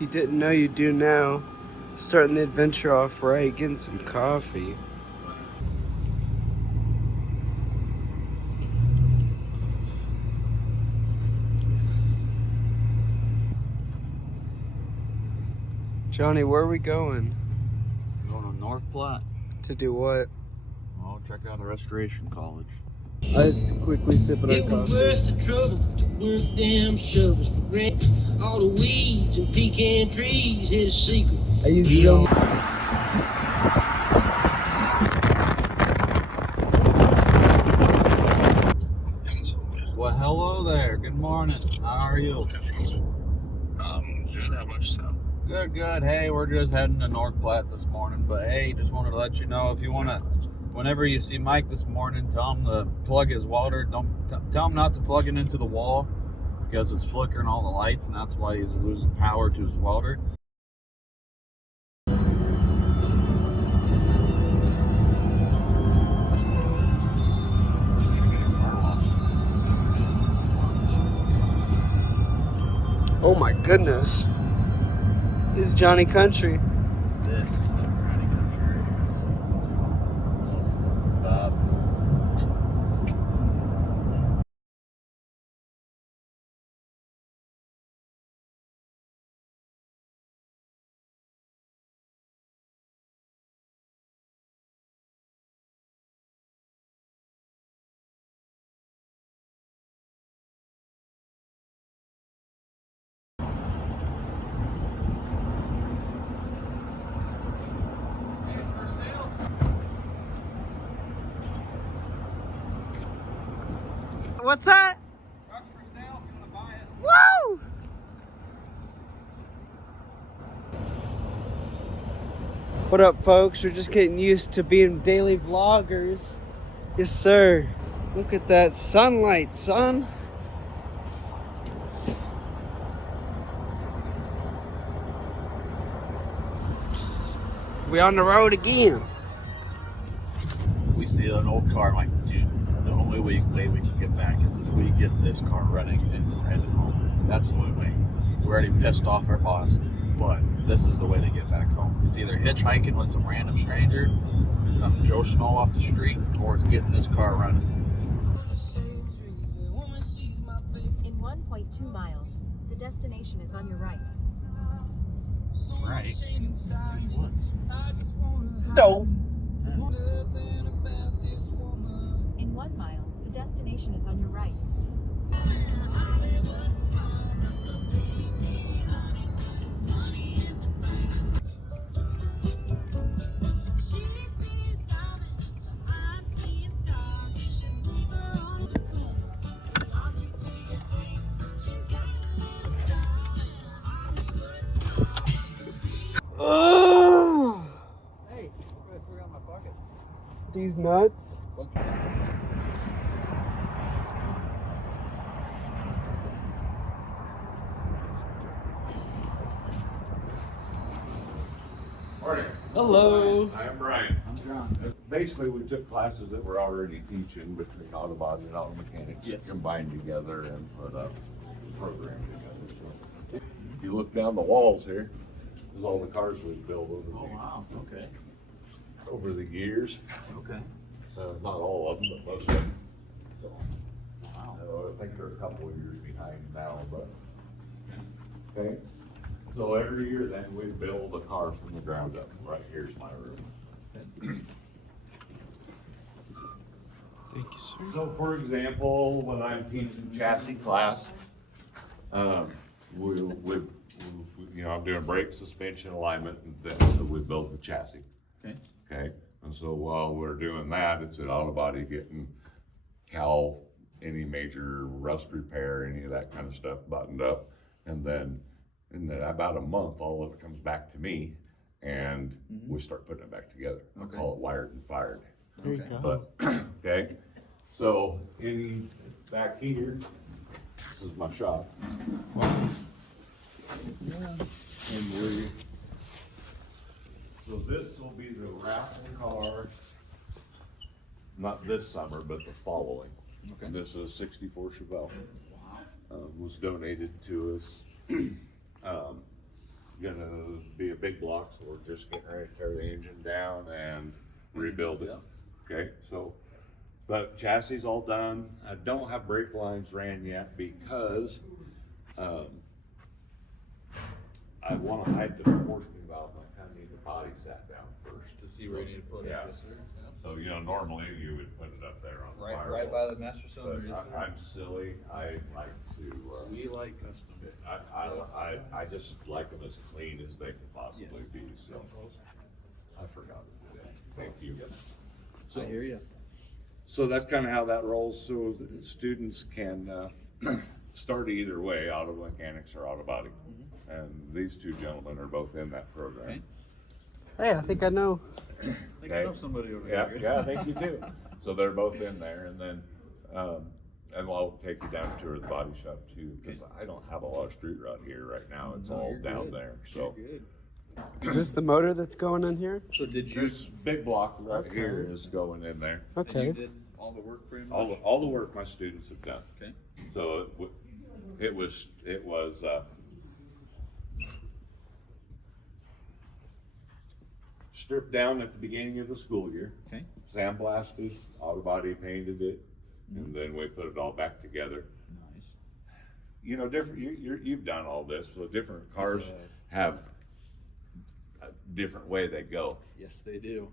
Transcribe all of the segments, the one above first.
you didn't know, you do now. Starting the adventure off right, getting some coffee. Johnny, where are we going? Going to North Platte. To do what? Well, check out the Restoration College. I just quickly sipping on coffee. Worse the trouble to work damn shovels for rent. All the weeds and pecan trees hid a secret. I use real. Well, hello there. Good morning. How are you? Good. How about yourself? Good, good. Hey, we're just heading to North Platte this morning. But hey, just wanted to let you know, if you want to, whenever you see Mike this morning, tell him to plug his welder. Don't tell him not to plug it into the wall because it's flickering all the lights, and that's why he's losing power to his welder. Oh my goodness. This is Johnny Country. This is the Johnny Country. What's that? Truck's for sale if you want to buy it. Woo! What up, folks? We're just getting used to being daily vloggers. Yes, sir. Look at that sunlight, son. We on the road again. We see an old car, I'm like, dude, the only way we can get back is if we get this car running and we're headed home. That's the only way. We're already pissed off our boss, but this is the way to get back home. It's either hitchhiking with some random stranger, some Joe Schmo off the street, or it's getting this car running. In 1.2 miles, the destination is on your right. Right. Just once. No. In 1 mile, the destination is on your right. Oh, Hey, I still got my pocket. these nuts. Morning. Hello. I'm Brian. I'm John. Basically, we took classes that we're already teaching between auto body and auto mechanics, Yes. combined together and put a program together. So, if you look down the walls here, there's all the cars we've built Oh, wow. Okay. over the years. Okay. Not all of them, but most of them. So, Wow. I think they're a couple of years behind now, but okay. So every year then we build a car from the ground up. Right here's my room. Thank you, sir. So for example, when I'm teaching chassis class, I'm doing brake, suspension, alignment, and then so we build the chassis. Okay. Okay, and so while we're doing that, it's an auto body getting any major rust repair, any of that kind of stuff buttoned up. And then in about a month, all of it comes back to me and we start putting it back together. I Okay. call it wired and fired. There you Okay. go. But, okay, so back here, this is my shop. So this will be the raffle car, not this summer, but the following. Okay. This is 64 Chevelle. Was donated to us. gonna be a big block, so we're just getting ready to tear the engine down and rebuild it. Okay, so, but chassis all done. I don't have brake lines ran yet because, I wanna hide the proportioning valve, I kinda need the body sat down first. To see where you need to put it. Yeah. Yes, sir. So, normally you would put it up there on the firewall. Right by the master cylinder. But Yes, sir. I'm silly, I like to, We like custom. I just like them as clean as they can possibly be, so. I forgot to do that. Thank you. I hear you. So that's kind of how that rolls, so the students can, start either way, auto mechanics or auto body. And these two gentlemen are both in that program. Okay. Hey, I think I know. I think I know somebody over Yeah, here. yeah, I think you do. So they're both in there, and then, and I'll take you down to the body shop too, because I don't have a lot of street rod here right now, it's all You're down good. there, so. You're good. Is this the motor that's going in here? So did you? This big block right Okay. here is going in there. And Okay. you did all the work pretty much. All the work my students have done. Okay. So it was stripped down at the beginning of the school year. Okay. Sandblasted, auto body painted it, and then we put it all back together. Nice. Different. You've done all this, so different cars have a different way they go. Yes, they do.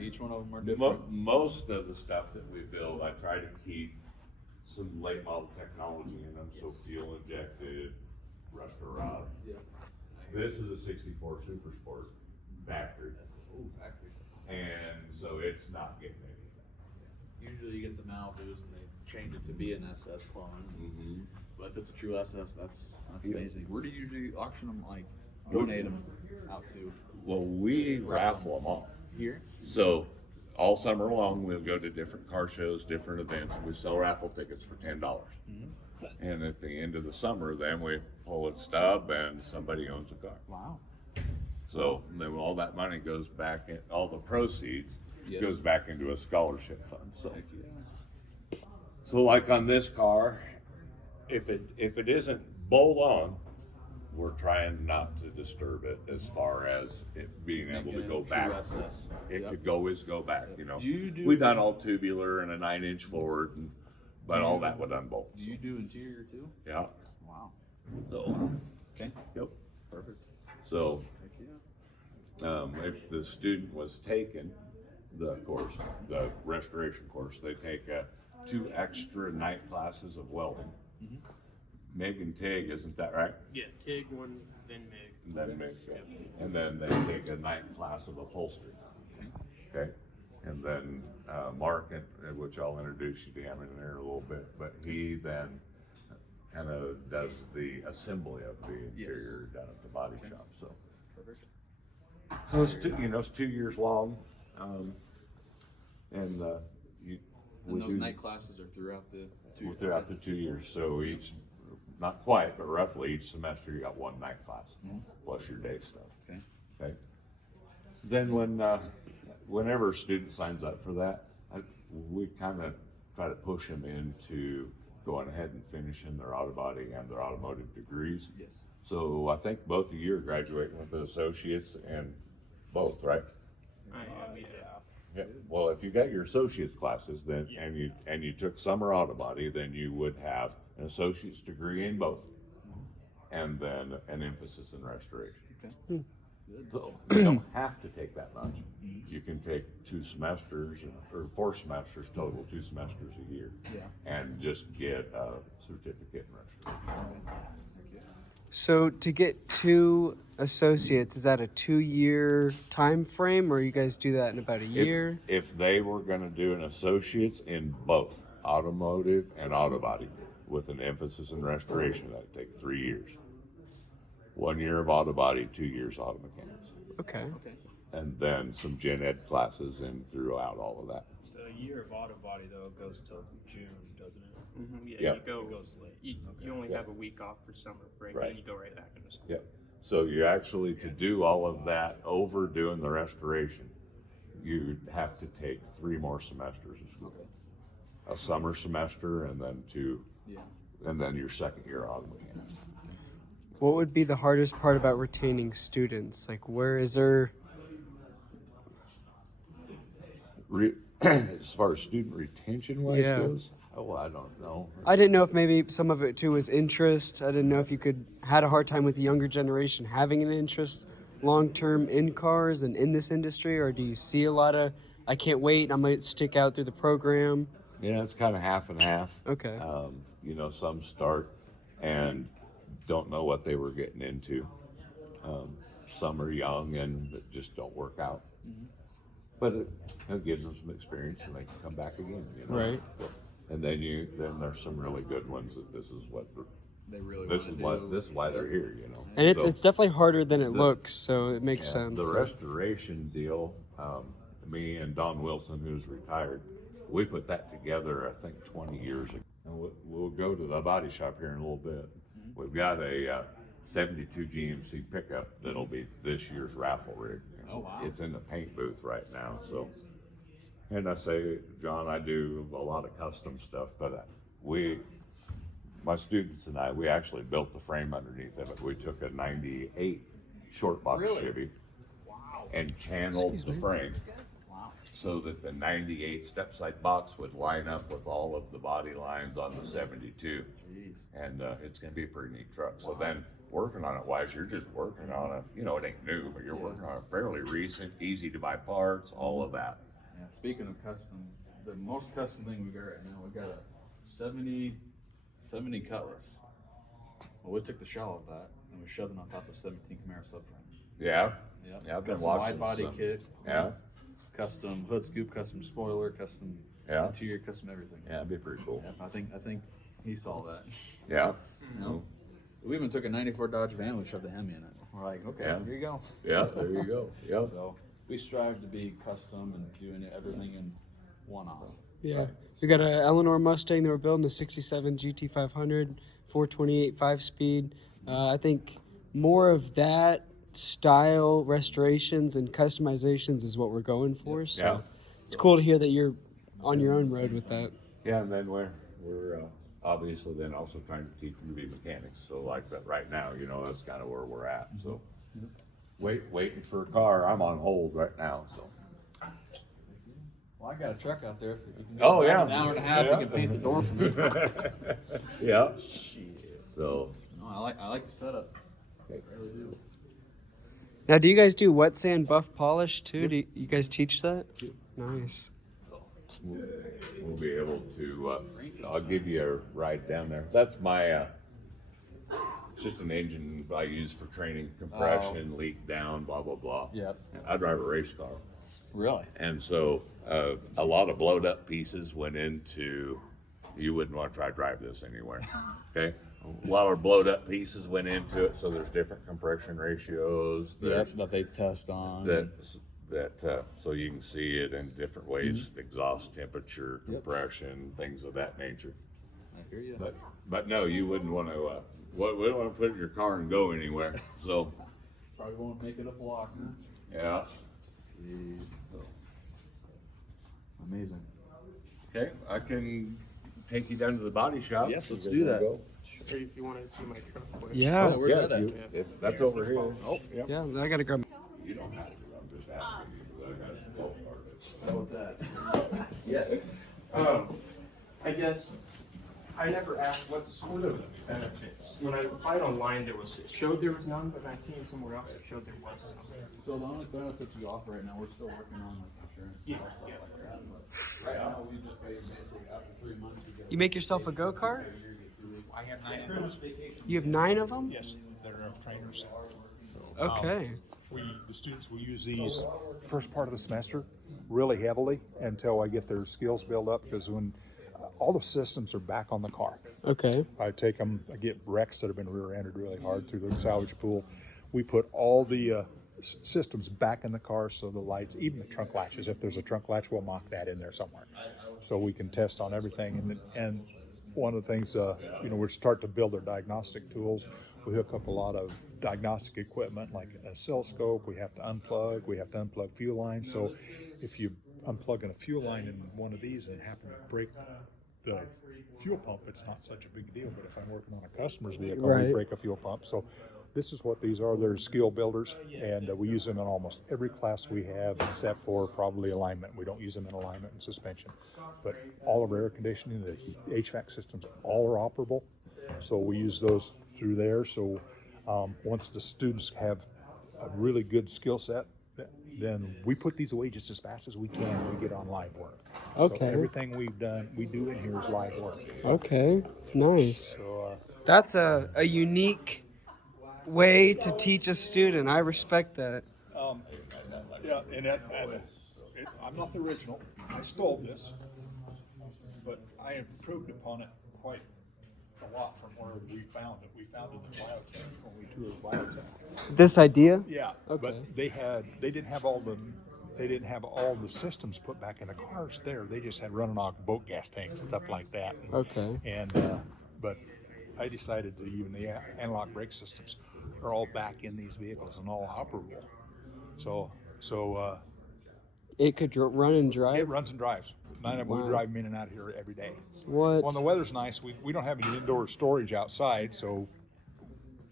Each one of them are different. Most of the stuff that we build, I try to keep some late model technology in them, so fuel injected, rust rod. Yeah. This is a '64 Super Sport factory, Oh, factory. and so it's not getting any. Usually you get the Malibus and they change it to be an SS clone. But if it's a true SS, that's Yeah. amazing. Where do you usually auction them, like donate them out to? Well, we raffle them off. Here? So all summer long, we'll go to different car shows, different events. We sell raffle tickets for $10. And at the end of the summer, then we pull a stub and somebody owns a car. Wow. So then all that money goes back, all the proceeds Yes. goes back into a scholarship fund. So, Heck yeah. so like on this car, if it isn't bolt on, we're trying not to disturb it as far as it being able to Making it go a true back. SS. It Yep. could always go back, Do you do- We've done all tubular and a 9-inch forward, but all that would unbolt. Do you do interior too? Yeah. Wow. So, Okay. yep. Perfect. So, Heck yeah. if the student was taking the course, the restoration course, they take 2 extra night classes of welding. MIG and TIG, isn't that right? Yeah, TIG one, then MIG. And then MIG, and then they take a night class of upholstery. Okay, and then Mark, which I'll introduce you to him in there a little bit, but he then kind of does the assembly of the interior down at the body shop. So, Perfect. so it's it's 2 years long, and you. And we those do- night classes are throughout the 2 years? throughout the 2 years. So each, not quite, but roughly each semester you got 1 night class plus your day stuff. Okay. Okay. Then whenever a student signs up for that, we kind of try to push them into going ahead and finishing their auto body and their automotive degrees. Yes. So I think both of you are graduating with the associates and both, right? I am, yeah. Yeah. Well, if you got your associate's classes, then and you took summer auto body, then you would have an associate's degree in both, and then an emphasis in restoration. Okay. Good. So you don't have to take that much. You can take 2 semesters or 4 semesters total, 2 semesters a year, Yeah. and just get a certificate in restoration. So to get 2 associates, is that a 2-year time frame, or you guys do that in about a year? If they were going to do an associate's in both automotive and auto body with an emphasis in restoration, that'd take 3 years. 1 year of auto body, 2 years auto mechanics, Okay. Okay. and then some gen ed classes in throughout all of that. The year of auto body though goes till June, doesn't it? Yeah, Yep. you go. It goes late. You only Yeah. have a week off for summer break, Right. and then you go right back into school. Yep. So you actually, to do all of that over doing the restoration, you have to take 3 more semesters of school. Okay. A summer semester and then 2, Yeah. and then your second year auto mechanics. What would be the hardest part about retaining students? Like, where is there? As far as student retention wise Yeah. goes, oh, I don't know. I didn't know if maybe some of it too was interest. I didn't know if you had a hard time with the younger generation having an interest long term in cars and in this industry, or do you see a lot of I can't wait, I might stick out through the program? Yeah, it's kind of half and half. Okay. You know, some start and don't know what they were getting into. Some are young and that just don't work out. But it gives them some experience and they can come back again. You know? Right. So, and then there's some really good ones that this is what They really this is why they're here. You know. And it's So, it's definitely harder than it looks, so it makes yeah, sense. the restoration deal, me and Don Wilson, who's retired, we put that together, I think, 20 years ago. And we'll go to the body shop here in a little bit. We've got a 72 GMC pickup that'll be this year's raffle rig. Oh, wow. It's in the paint booth right now. So, and I say, John, I do a lot of custom stuff, but my students and I, we actually built the frame underneath of it. We took a 98 short box Chevy and channeled the frame so that the 98 step-side box would line up with all of the body lines on the 72. And it's going to be a pretty neat truck. So then working on it wise, you're just working on a, you know, it ain't new, but you're working on a fairly recent, easy to buy parts, all of that. Yeah, speaking of custom, the most custom thing we got right now, we got a 70 Cutlass. Well, we took the shell of that and we shoved it on top of 17 Camaro subframe. Yeah. Yep. Yeah, I've been Custom watching wide body some. kit. Yeah. Custom hood scoop, custom spoiler, custom interior, custom everything. Yeah, it'd be pretty cool. Yep, I think he saw that. Yeah. You know, we even took a 94 Dodge van, we shoved a Hemi in it. We're like, okay, Yeah. here you go. Yeah, there you go. Yeah. So we strive to be custom and doing everything in one-off. Yeah. We got a Eleanor Mustang that we're building, a 67 GT500, 428 5-speed. I think more of that style restorations and customizations is what we're going for. So Yeah. it's cool to hear that you're on your own road with that. Yeah, and then we're obviously then also trying to teach them to be mechanics. So like that right now, you know, that's kind of where we're at. So waiting for a car. I'm on hold right now. So. Well, I got a truck out there. If you can Oh, drive yeah. an hour and a half, Yeah. you can paint the door for me. Yeah. So. No, I like the setup. I really do. Now, do you guys do wet sand buff polish too? Do you guys teach that? Nice. We'll be able to, I'll give you a ride down there. That's my, it's just an engine I use for training, compression, leak down, blah, blah, blah. Yep. And I drive a race car. Really? And so a lot of blowed up pieces went into, you wouldn't want to try to drive this anywhere, okay? A lot of blowed up pieces went into it, so there's different compression ratios. Yes, that they test on. So you can see it in different ways, exhaust temperature, compression, things of that nature. I hear you. But no, you wouldn't want to, we don't want to put it in your car and go anywhere, so, Probably won't make it a block, huh? yeah. Jeez. Amazing. Okay, I can take you down to the body shop. Yes, let's You do guys that. wanna go? Sure, if you wanted to see my truck. quick. Yeah. Oh, where's Yeah, that at? that's over here. Oh, yeah. Yeah, I gotta grab. You don't have to, I'm just asking you, because I got to go part of it. How about that? Yes. I guess I never asked what sort of benefits. When I applied online, it showed there was none, but I seen somewhere else it showed there was some. So the only benefits we offer right now, we're still working on like insurance and stuff like that. But right now, we just basically after 3 months, we get You make yourself a go kart? I have 9 of those. You have 9 of them? Yes, that are trainers. Okay. The students will use these first part of the semester really heavily until I get their skills built up, because when all the systems are back on the car. Okay. I take them, I get wrecks that have been rear-ended really hard through the salvage pool. We put all the systems back in the car, so the lights, even the trunk latches, if there's a trunk latch, we'll mock that in there somewhere. So we can test on everything. And one of the things, we're starting to build our diagnostic tools. We hook up a lot of diagnostic equipment like an oscilloscope. We have to unplug fuel lines. So if you unplug in a fuel line in one of these and happen to break the fuel pump, it's not such a big deal, but if I'm working on a customer's vehicle, Right. we break a fuel pump. So this is what these are. They're skill builders, and we use them in almost every class we have, except for probably alignment. We don't use them in alignment and suspension. But all of our air conditioning, the HVAC systems, all are operable. So we use those through there. So once the students have a really good skill set, then we put these away just as fast as we can, and we get on live work. Okay. So everything we do in here is live work. Okay, nice. So That's a unique way to teach a student. I respect that. yeah, I'm not the original. I stole this, but I improved upon it quite a lot from where we found it. We found it in biotech when we toured biotech. This idea? Yeah, Okay. but they didn't have all the systems put back in the cars there. They just had running off boat gas tanks and stuff like that. Okay. And but I decided that even the analog brake systems are all back in these vehicles and all operable. So It could run and drive? it runs and drives. We Wow. drive them in and out of here every day. What? When the weather's nice, we don't have any indoor storage outside, so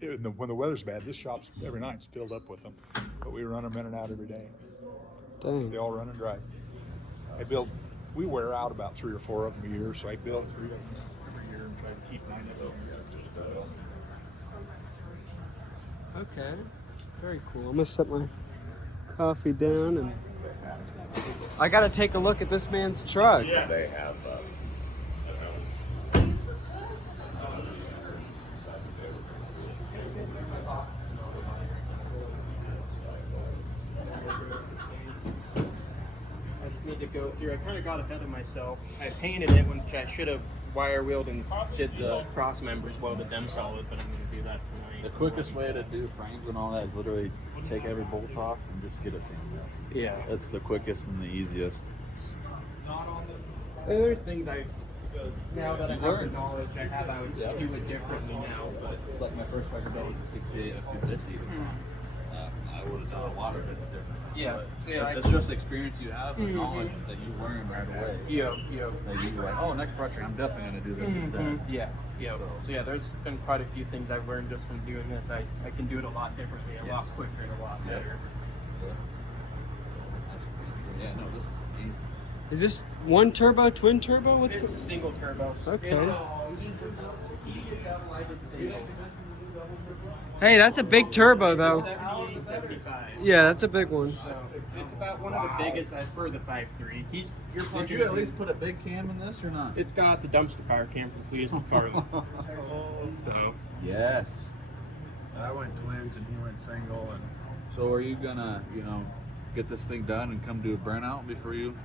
when the weather's bad, this shop's every night's filled up with them. But we run them in and out every day. Dang. They all run and drive. We wear out about 3 or 4 of them a year, so I build 3 of them every year and try to keep 9 of them. Okay. Very cool. I'm gonna set my coffee down and I gotta take a look at this man's truck. They have, I just need to go through. I kind of got ahead of myself. I painted it, which I should have wire wheeled and did the cross members, welded them solid, but I'm going to do that tonight. The quickest way to do frames and all that is literally take every bolt off and just get it sandblasted. Yeah. That's the quickest and the easiest. There's things now that I have the knowledge I have, I would do it differently now. But Like my first record built was a 68 F250. I would have done a lot of it different. yeah, It's just experience you have and knowledge that you learn right away. yeah. That you're like, oh, next project, I'm definitely going to do this instead. Yeah. So yeah, there's been quite a few things I've learned just from doing this. I can do it a lot differently, a lot quicker, and a lot better. Yeah, no, this is easy. Is this one turbo, twin turbo? What's It's a single turbo. Okay. It's a heated double-lighted single. Hey, that's a big turbo though. 78, 75. Yeah, that's a big one. So it's about one of the biggest for the 5.3. Did you at least put a big cam in this or not? It's got the dumpster fire cam from Cletus McFarland. So Yes. I went twins and he went single, and So are you gonna, get this thing done and come do a burnout before you,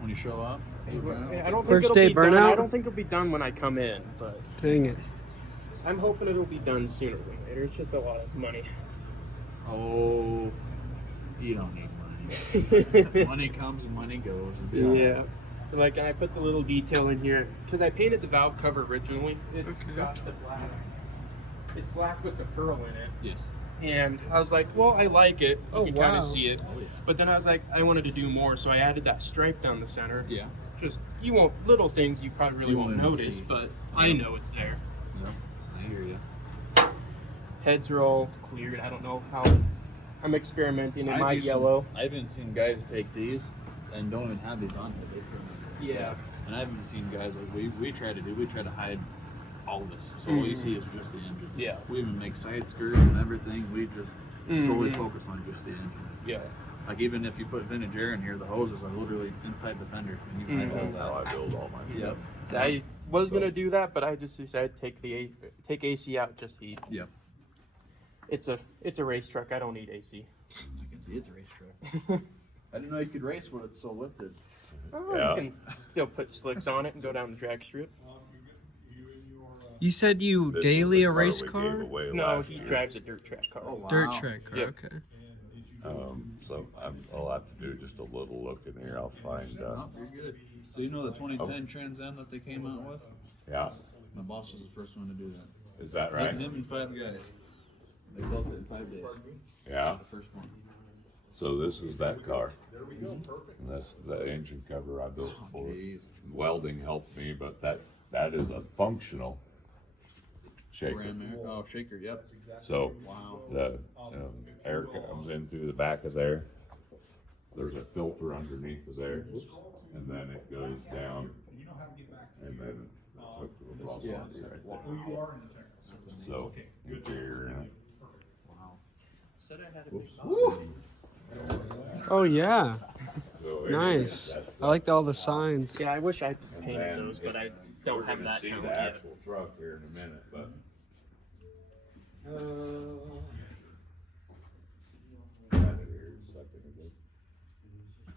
when you show up? Do a burnout? I don't think First it'll day be done. burnout? I don't think it'll be done when I come in, but Dang it. I'm hoping it'll be done sooner than later. It's just a lot of money. Oh, you don't need money. Money comes and money goes. Yeah. So like I put the little detail in here because I painted the valve cover originally. It's got the black. It's black with the pearl in it. Yes. And I was like, well, I like it. You can kind wow. of see it. But then I was like, I wanted to do more, so I added that stripe down the center. Yeah. Just little things you probably really You won't won't notice, see. but I know it's there. Yep. I hear you. Heads are all cleared. I don't know how. I'm experimenting in my I've even- yellow. I've even seen guys take these and don't even have these on here. Yeah. And I've even seen guys like we try to hide all this. So all you see is just the engine. Yeah. We even make side skirts and everything. We just solely focus on just the engine. Yeah. Like even if you put vintage air in here, the hoses are literally inside the fender. And you can hide that's how I build all my Yep. So I was gonna do that, but I just decided to take AC out, just heat. Yep. It's a race truck. I don't need AC. I can see it's a racetrack. I didn't know you could race when it's so lifted. Oh, Yeah. You can still put slicks on it and go down the drag strip. You said you This is daily the a car race we gave car? away No, last he year. drives a dirt track car. Oh, wow. Dirt track car, Yep. okay. So I'll have to do just a little look in here. I'll find, Oh, you're good. So you know the 2010 Trans Am that they came out with? yeah, My boss was the first one to do that. is that right? Him and 5 guys. They built it in 5 days. Yeah, The first one. so this is that car. And that's the engine cover I built for it. Welding helped me, but that is a functional shaker. Oh, shaker, yep. So the air comes in through the back of there. There's a filter underneath of there, and then it goes down, and then it's hooked to the throttle right there. So interior in it. Said I had a big Oh yeah, So nice. that's I like all the signs. Yeah, I wish I and painted then those, but I we're don't have gonna that see talent the yet. actual truck here in a minute, but.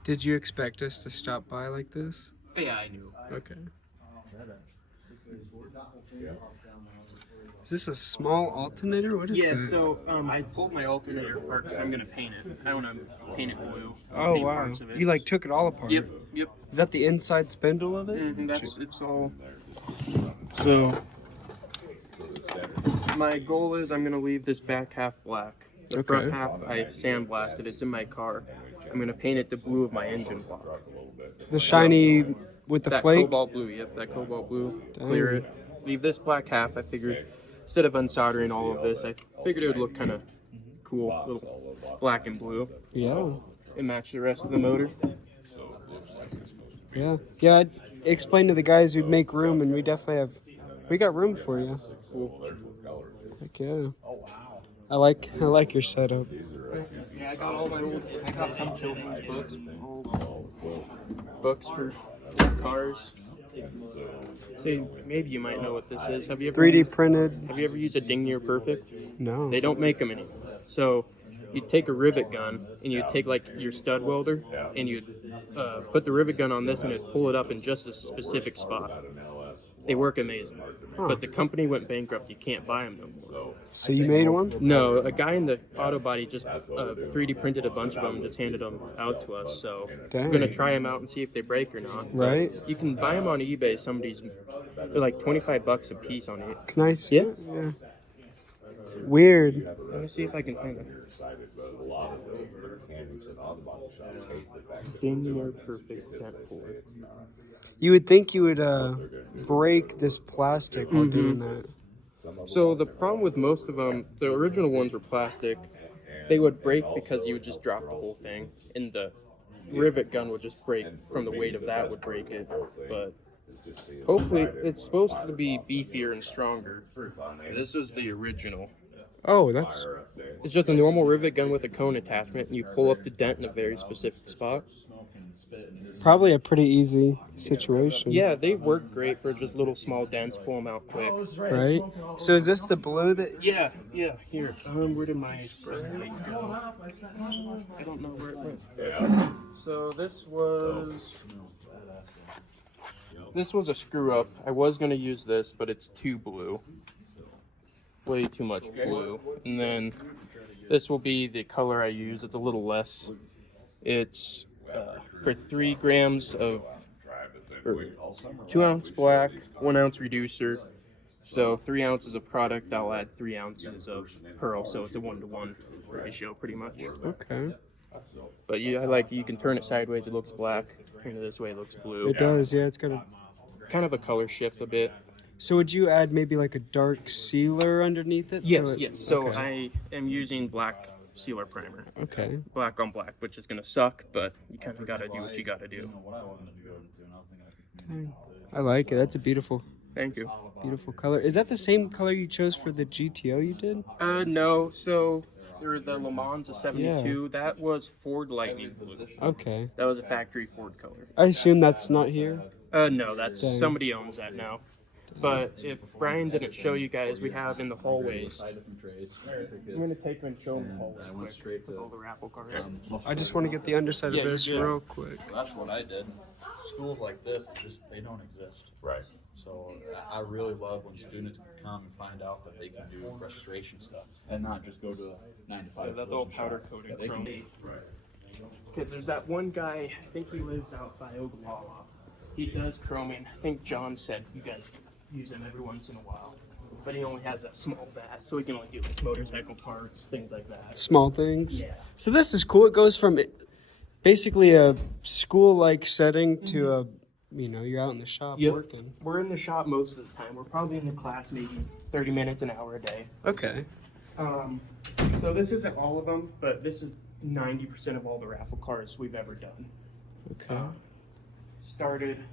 Did you expect us to stop by like this? Yeah, I knew. Okay. Is this a small alternator? What is Yeah, that? so I pulled my alternator apart because I'm gonna paint it. I want to paint it blue. Oh paint wow! parts of it. You like took it all apart. Yep, yep. Is that the inside spindle of it? It's all. So my goal is I'm gonna leave this back half black. The front Okay. half I sandblasted. It's in my car. I'm gonna paint it the blue of my engine block. The shiny with the That flake. cobalt blue. Yep, that cobalt blue. Dang. Clear it. Leave this black half. I figured instead of unsoldering all of this, I figured it would look kind of cool, little black and blue. Yeah. And match the rest of the motor. Yeah. Yeah. I'd explain to the guys we'd make room, and we definitely we got room for you. Heck yeah. I like your setup. Yeah, I got all my I got some children's books, old books for cars. See, maybe you might know what this is. Have you ever 3D printed. Have you ever used a Ding Near Perfect? No. They don't make them anymore. So you take a rivet gun and you take like your stud welder and you put the rivet gun on this and it pull it up in just a specific spot. They work amazing. But the company went bankrupt. You can't buy them no more. So you made one? No, a guy in the auto body just 3D printed a bunch of them and just handed them out to us. So Dang. we're going to try them out and see if they break or not. Right. You can buy them on eBay. They're like $25 a piece on it. Can I see Yeah. it? Yeah. Weird. Let me see if I can find it. Ding Near Perfect dent puller. You would think you would break this plastic while doing that. So the problem with most of them, the original ones were plastic. They would break because you would just drop the whole thing, and the rivet gun would just break from the weight of that would break it. But hopefully, it's supposed to be beefier and stronger. This was the original. Oh, that's It's just a normal rivet gun with a cone attachment, and you pull up the dent in a very specific spot. probably a pretty easy situation. Yeah, they work great for just little small dents. Pull them out quick. Right? So is this the blue that... Yeah. Here. Where did my spray go? I don't know where it went. So this was a screw up. I was gonna use this, but it's too blue. Way too much blue. And then this will be the color I use. It's a little less. It's for 3 grams of 2 ounce black, 1 ounce reducer. So 3 ounces of product, I'll add 3 ounces of pearl. So it's a 1-to-1 ratio, pretty much. Okay. But you can turn it sideways, it looks black. Turn it this way, it looks blue. It does, yeah. It's got a... Kind of a color shift a bit. So would you add maybe like a dark sealer underneath it? Yes. So okay. I am using black sealer primer. Okay. Black on black, which is going to suck, but you kind of got to do what you got to do. Okay. I like it. That's a beautiful Thank you. color. Is that the same color you chose for the GTO you did? No. So there were the Le Mans of 72. That was Ford Lightning blue. Okay. That was a factory Ford color. I assume that's not here? No, that's Dang. somebody owns that now. But if Brian didn't show you guys, we have in the hallways. I'm going to take them and show them the hallways quick with all the raffle cards. I just want to get the underside Yeah, of you this did. real quick. That's what I did. Schools like this, they don't exist. Right. So I really love when students can come and find out that they can do restoration stuff and not just go to a 9-to-5. That's all powder coated chrome. Because there's that one guy, I think he lives out by Ogallala. He does chroming. I think John said you guys use him every once in a while. But he only has a small vat, so he can only do like motorcycle parts, things like that. Small things. Yeah. So this is cool. It goes from basically a school-like setting to a, you know, you're out in the shop Yep. working. We're in the shop most of the time. We're probably in the class maybe 30 minutes, an hour a day. Okay. So this isn't all of them, but this is 90% of all the raffle cars we've ever done. Okay. Started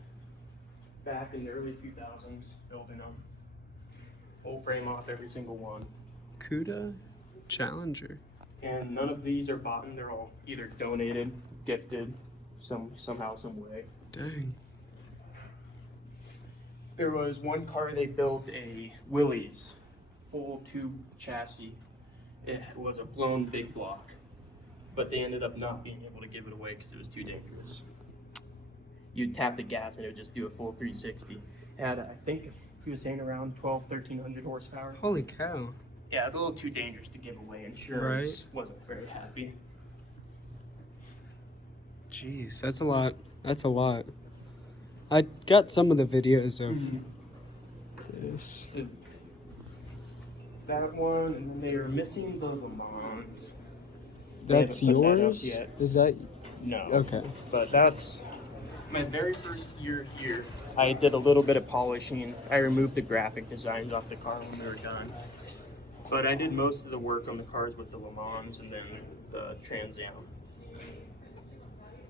back in the early 2000s building them. Full frame off every single one. CUDA Challenger. And none of these are bought, and they're all either donated, gifted, somehow, some way. Dang. There was one car they built a Willys full tube chassis. It was a blown big block, but they ended up not being able to give it away because it was too dangerous. You'd tap the gas and it would just do a full 360. It had, I think he was saying around 1,300 horsepower. Holy cow. Yeah, it's a little too dangerous to give away. Insurance wasn't very happy. Jeez, that's a lot. That's a lot. I got some of the videos of this. That one, and then they are missing the Le Mans. That's They haven't put that up yours? yet. Is that No. okay? But that's my very first year here. I did a little bit of polishing. I removed the graphic designs off the car when they were done. But I did most of the work on the cars with the Le Mans and then the Trans Am.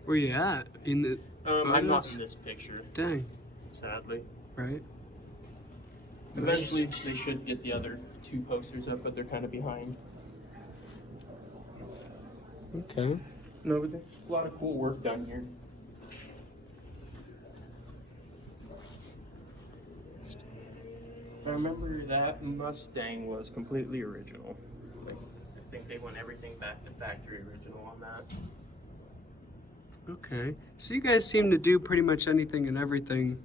Where you at? In the I'm not photos? in this picture, Dang. sadly. Right. Eventually, they should get the other two posters up, but they're kind of behind. Okay. No, but there's a lot of cool work done here. If I remember, that Mustang was completely original. Like, I think they went everything back to factory original on that. Okay. So you guys seem to do pretty much anything and everything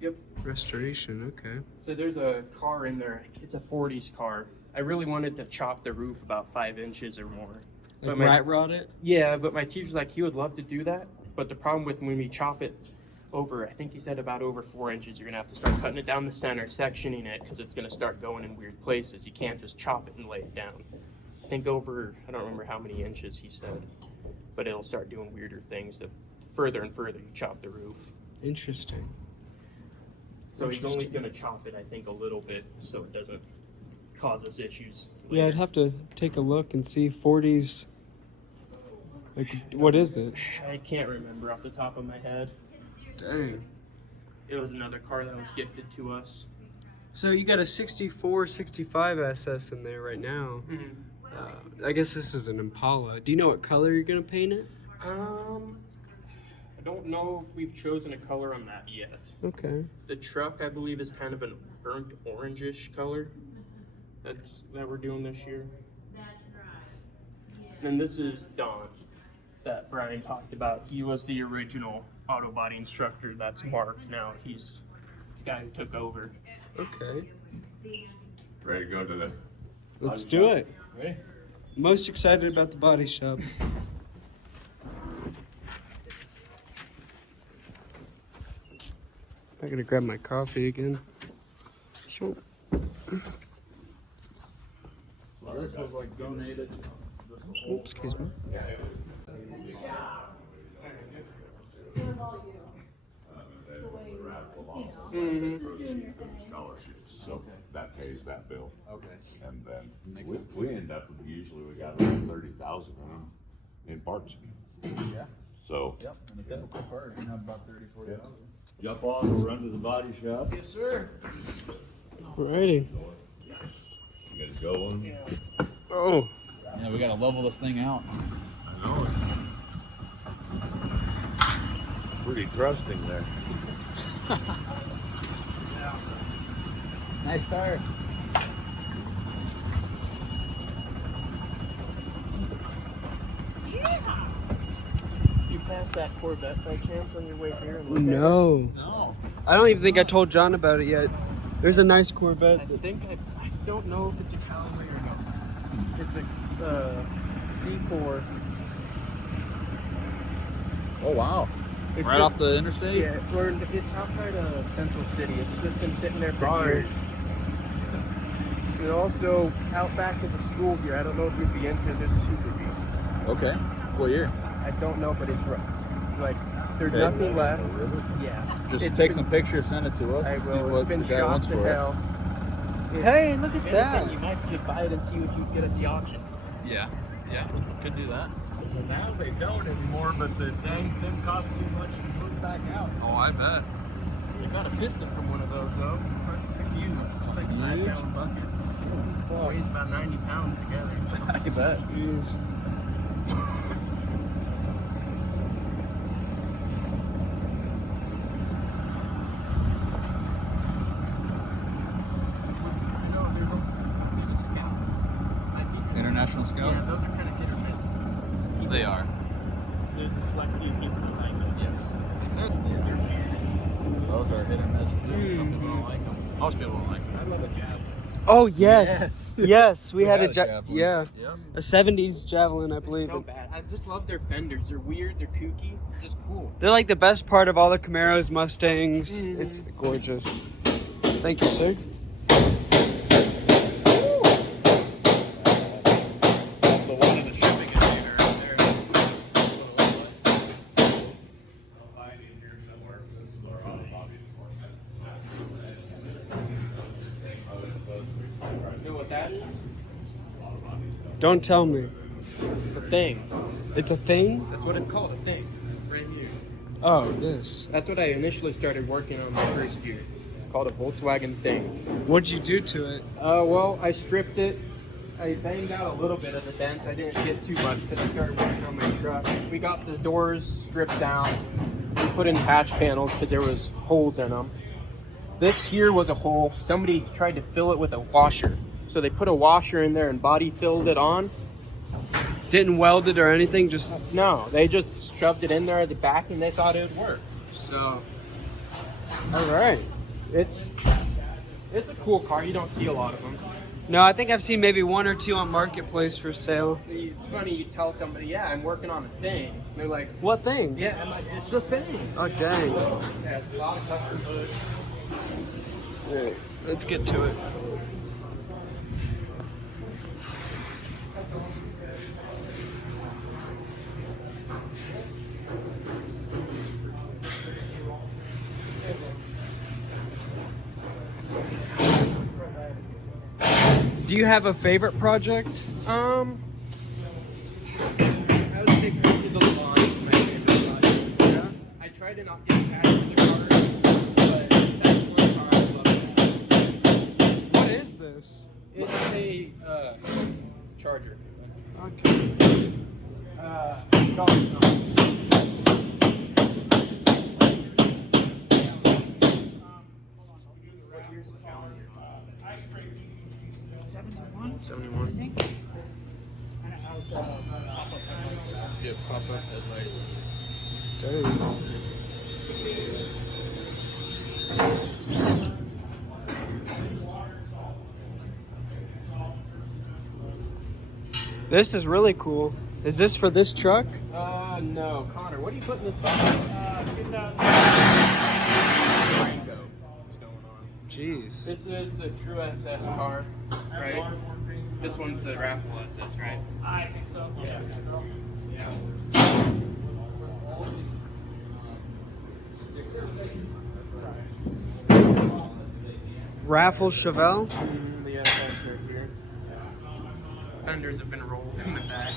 Yep. restoration. Okay. So there's a car in there. It's a 40s car. I really wanted to chop the roof about 5 inches or more. Like But my- rat rod it? Yeah, but my teacher's like, he would love to do that. But the problem with when we chop it over, I think he said about over 4 inches, you're gonna have to start cutting it down the center, sectioning it, because it's gonna start going in weird places. You can't just chop it and lay it down. I think over, I don't remember how many inches he said, but it'll start doing weirder things the further and further you chop the roof. Interesting. So he's only gonna chop it, I think, a little bit, so it doesn't cause us issues. Yeah, I'd have to take a look and see 40s. Like, what is it? I can't remember off the top of my head. Dang. It was another car that was gifted to us. So you got a 64, 65 SS in there right now. I guess this is an Impala. Do you know what color you're gonna paint it? I don't know if we've chosen a color on that yet. Okay. The truck, I believe, is kind of an burnt orangish color that we're doing this year. And this is Don that Brian talked about. He was the original auto body instructor. That's Mark now. He's the guy who took over. Okay. Ready to go to the Let's do it. Ready? Most excited about the body shop. I gotta grab my coffee again. Sure. So this was like donated. Oops, excuse me. Scholarships, so that pays that bill. Okay. And then we end up, usually we got around 30,000 in parts. Yeah. So, Yep. And a typical part, you have about 30, 40,000. Jump on, we'll run to the body shop. Yes, sir. Alrighty. You get it going. Oh. Yeah, we gotta level this thing out. I know it. Pretty trusting there. Nice tire. You passed that Corvette by chance on your way here? No. No. I don't even think I told John about it yet. There's a nice Corvette. I don't know if it's a Callaway or not. It's a C4. Oh, wow. It's Right just- off the interstate? Yeah, it's outside of Central City. It's just been sitting there for years. And also, out back at the school here, I don't know if you'd be interested in Super Bee. Okay. What year? I don't know, but it's rough. Like, there's nothing left. Yeah. Just take some pictures, send it to us. I and see will. what It's been the guy shot wants to for it. hell. Hey, look at If that. anything, you might just buy it and see what you get at the auction. Yeah, could do that. So now they don't anymore, but the dang thing cost too much to move back out. Oh, I bet. I got a piston from one of those though. Huge. It's like a 5-gallon bucket. Weighs about 90 pounds together. I bet. Jeez. He's a scout. International scout? Yeah, those are kind of hit or miss. They are. There's a select few people who like them. Yes. Those are hit or miss too. Some people don't like them. Most people don't like them. I love a javelin. Oh yes, yes. We had a javelin. yeah, a '70s javelin, I believe. So bad. I just love their fenders. They're weird. They're kooky. They're just cool. They're like the best part of all the Camaros, Mustangs. It's gorgeous. Thank you, sir. That's a lot of the shipping container right there. You know what that is? Don't tell me. It's a thing. It's a thing? That's what it's called, a thing. Brand new. Oh, this. That's what I initially started working on my first year. It's called a Volkswagen thing. What'd you do to it? Well, I stripped it. I banged out a little bit of the dents. I didn't get too much because I started working on my truck. We got the doors stripped down. We put in patch panels because there was holes in them. This here was a hole. Somebody tried to fill it with a washer. So they put a washer in there and body filled it on. Didn't weld it or anything, just... No, they just shoved it in there at the back and they thought it would work. So, All right. it's a cool car. You don't see a lot of them. No, I think I've seen maybe one or two on Marketplace for sale. It's funny, you tell somebody, yeah, I'm working on a thing. And they're like, What thing? yeah, I'm like, it's a thing. Oh, dang. Yeah, it's a lot of custom hoods. All right, let's get to it. Do you have a favorite project? I would say probably the line, my favorite project. Yeah. I try to not get attached to the cars, but that's one car I love. What is this? It's a Charger. Okay. Yeah, pop-up headlights. Dang. This is really cool. Is this for this truck? No. Connor, what are you putting this back? 2000. Rango is going on. Jeez. This is the true SS car, right? This one's the raffle SS, right? I think so. Yeah. Raffle Chevelle? The SS right here. Fenders have been rolled in the back.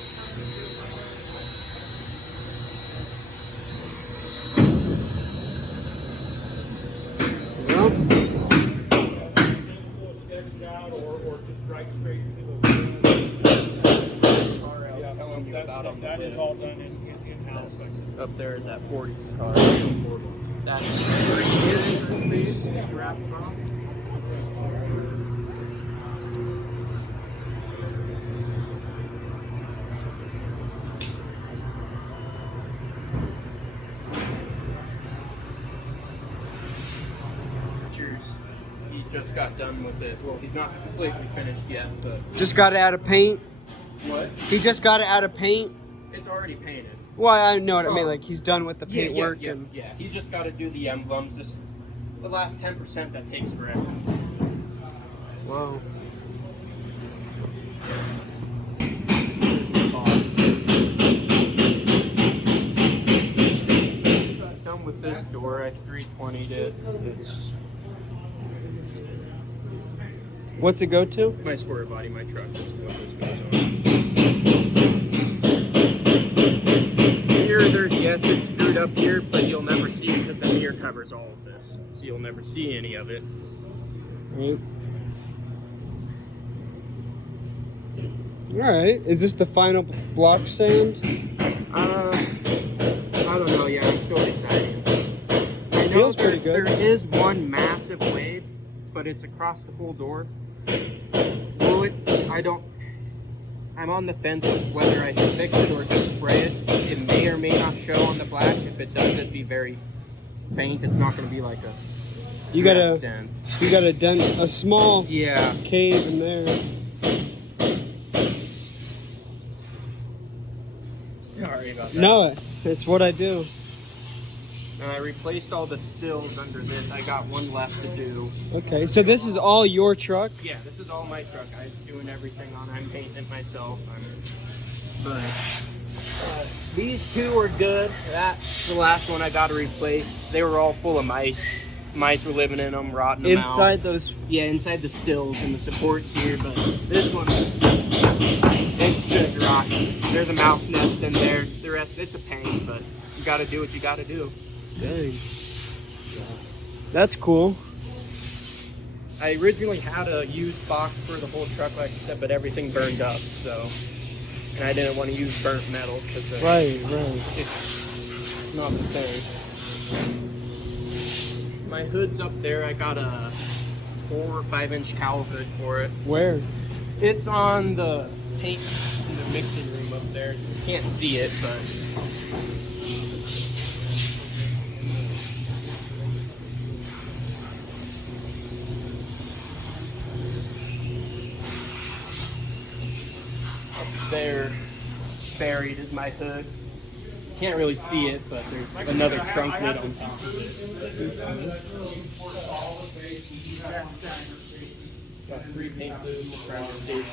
That is all done in-house. Up there is that 40s car. That's wrap from. He just got done with it. Well, he's not completely finished yet, but... Just got it out of paint? What? He just got it out of paint? It's already painted. Well, I know what I mean. Like, he's done with the paint work. Yeah. And He's just got to do the emblems. The last 10% that takes forever. Wow. I 320'd it. It's What's it go to? my square body, my truck. This is what this goes on. Here, yes, it's screwed up here, but you'll never see it because the mirror covers all of this. So you'll never see any of it. Right. All right. Is this the final block sand? I don't know. Yeah, I'm still deciding. I know Feels pretty good. There is one massive wave, but it's across the whole door. Will it? I'm on the fence of whether I should fix it or just spray it. It may or may not show on the black. If it does, it'd be very faint. It's not going to be like a You got a dent. a small Yeah. cave in there. Sorry about that. No, it's what I do. I replaced all the stills under this. I got one left to do. Okay, so this is all your truck? Yeah, this is all my truck. I'm doing everything on. I'm painting it myself. But these two are good. That's the last one I got to replace. They were all full of mice. Mice were living in them, rotting them out. Inside those? Yeah, inside the stills and the supports here. But this one, it's just rotten. There's a mouse nest in there. The rest, it's a pain, but you got to do what you got to do. Dang. That's cool. I originally had a used box for the whole truck, like I said, but everything burned up, so. And I didn't want to use burnt metal because Right. it's not the same. My hood's up there. I got a 4 or 5 inch cowl hood for it. Where? It's on the paint in the mixing room up there. You can't see it, but. There, buried is my hood. Can't really see it, but there's another trunk lid on top of it. Got 3 paint booths around the station.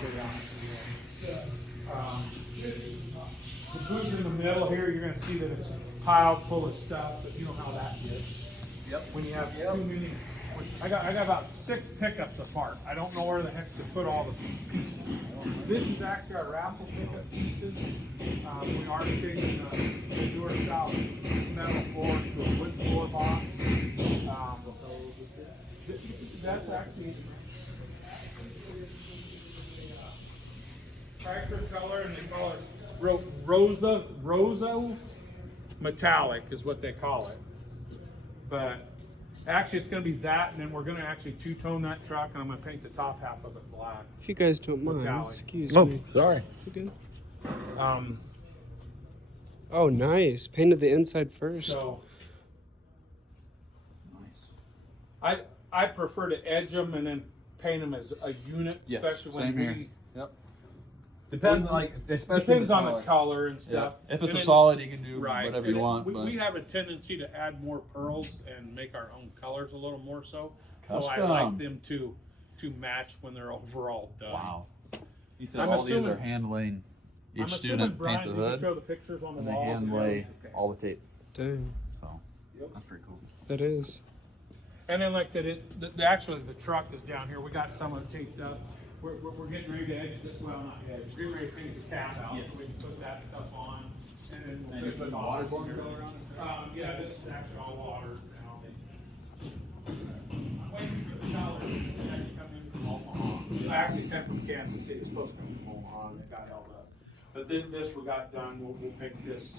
The booth in the middle here, you're gonna see that it's piled full of stuff, but you know how that gets. Yep. When you have too many, I got about 6 pickups apart. I don't know where the heck to put all the pieces. This is actually our raffle pickup pieces. We are changing the newer style metal floor to a wood floor box. That's actually tractor color, and they call it Rosa metallic is what they call it. But actually, it's going to be that, and then we're going to actually two-tone that truck, and I'm going to paint the top half of it black. If you guys don't mind, Metallic. excuse Oh, me. sorry. You good? Um, Oh, nice. Painted the inside first. so I prefer to edge them and then paint them as a unit, Yes, especially when same here. we. Yep. Depends on especially Depends the on the color. color and stuff. Yeah. If it's And a then- solid, you can do Right. whatever And you want. We, but we have a tendency to add more pearls and make our own colors a little more so. So I Custom. like them to match when they're overall done. wow. You said I'm all these assuming- are hand laying. I'm Each assuming, student Brian, paints a did you hood show the pictures on the and they walls? hand lay all the tape. Dang, So that's pretty cool. that is. And then, like I said, actually the truck is down here. We got some of it taped up. We're getting ready to edge this. Well, not edge. We're getting ready to paint the cap out. Yes. So we can put that stuff on, and then we'll And you put put the waterborne colors color on it? Yeah, this is actually all water now. I'm waiting for the color to actually come in from Omaha. I actually came from Kansas City. It's supposed to come from Omaha, and it got held up. But then this we got done. We'll paint this.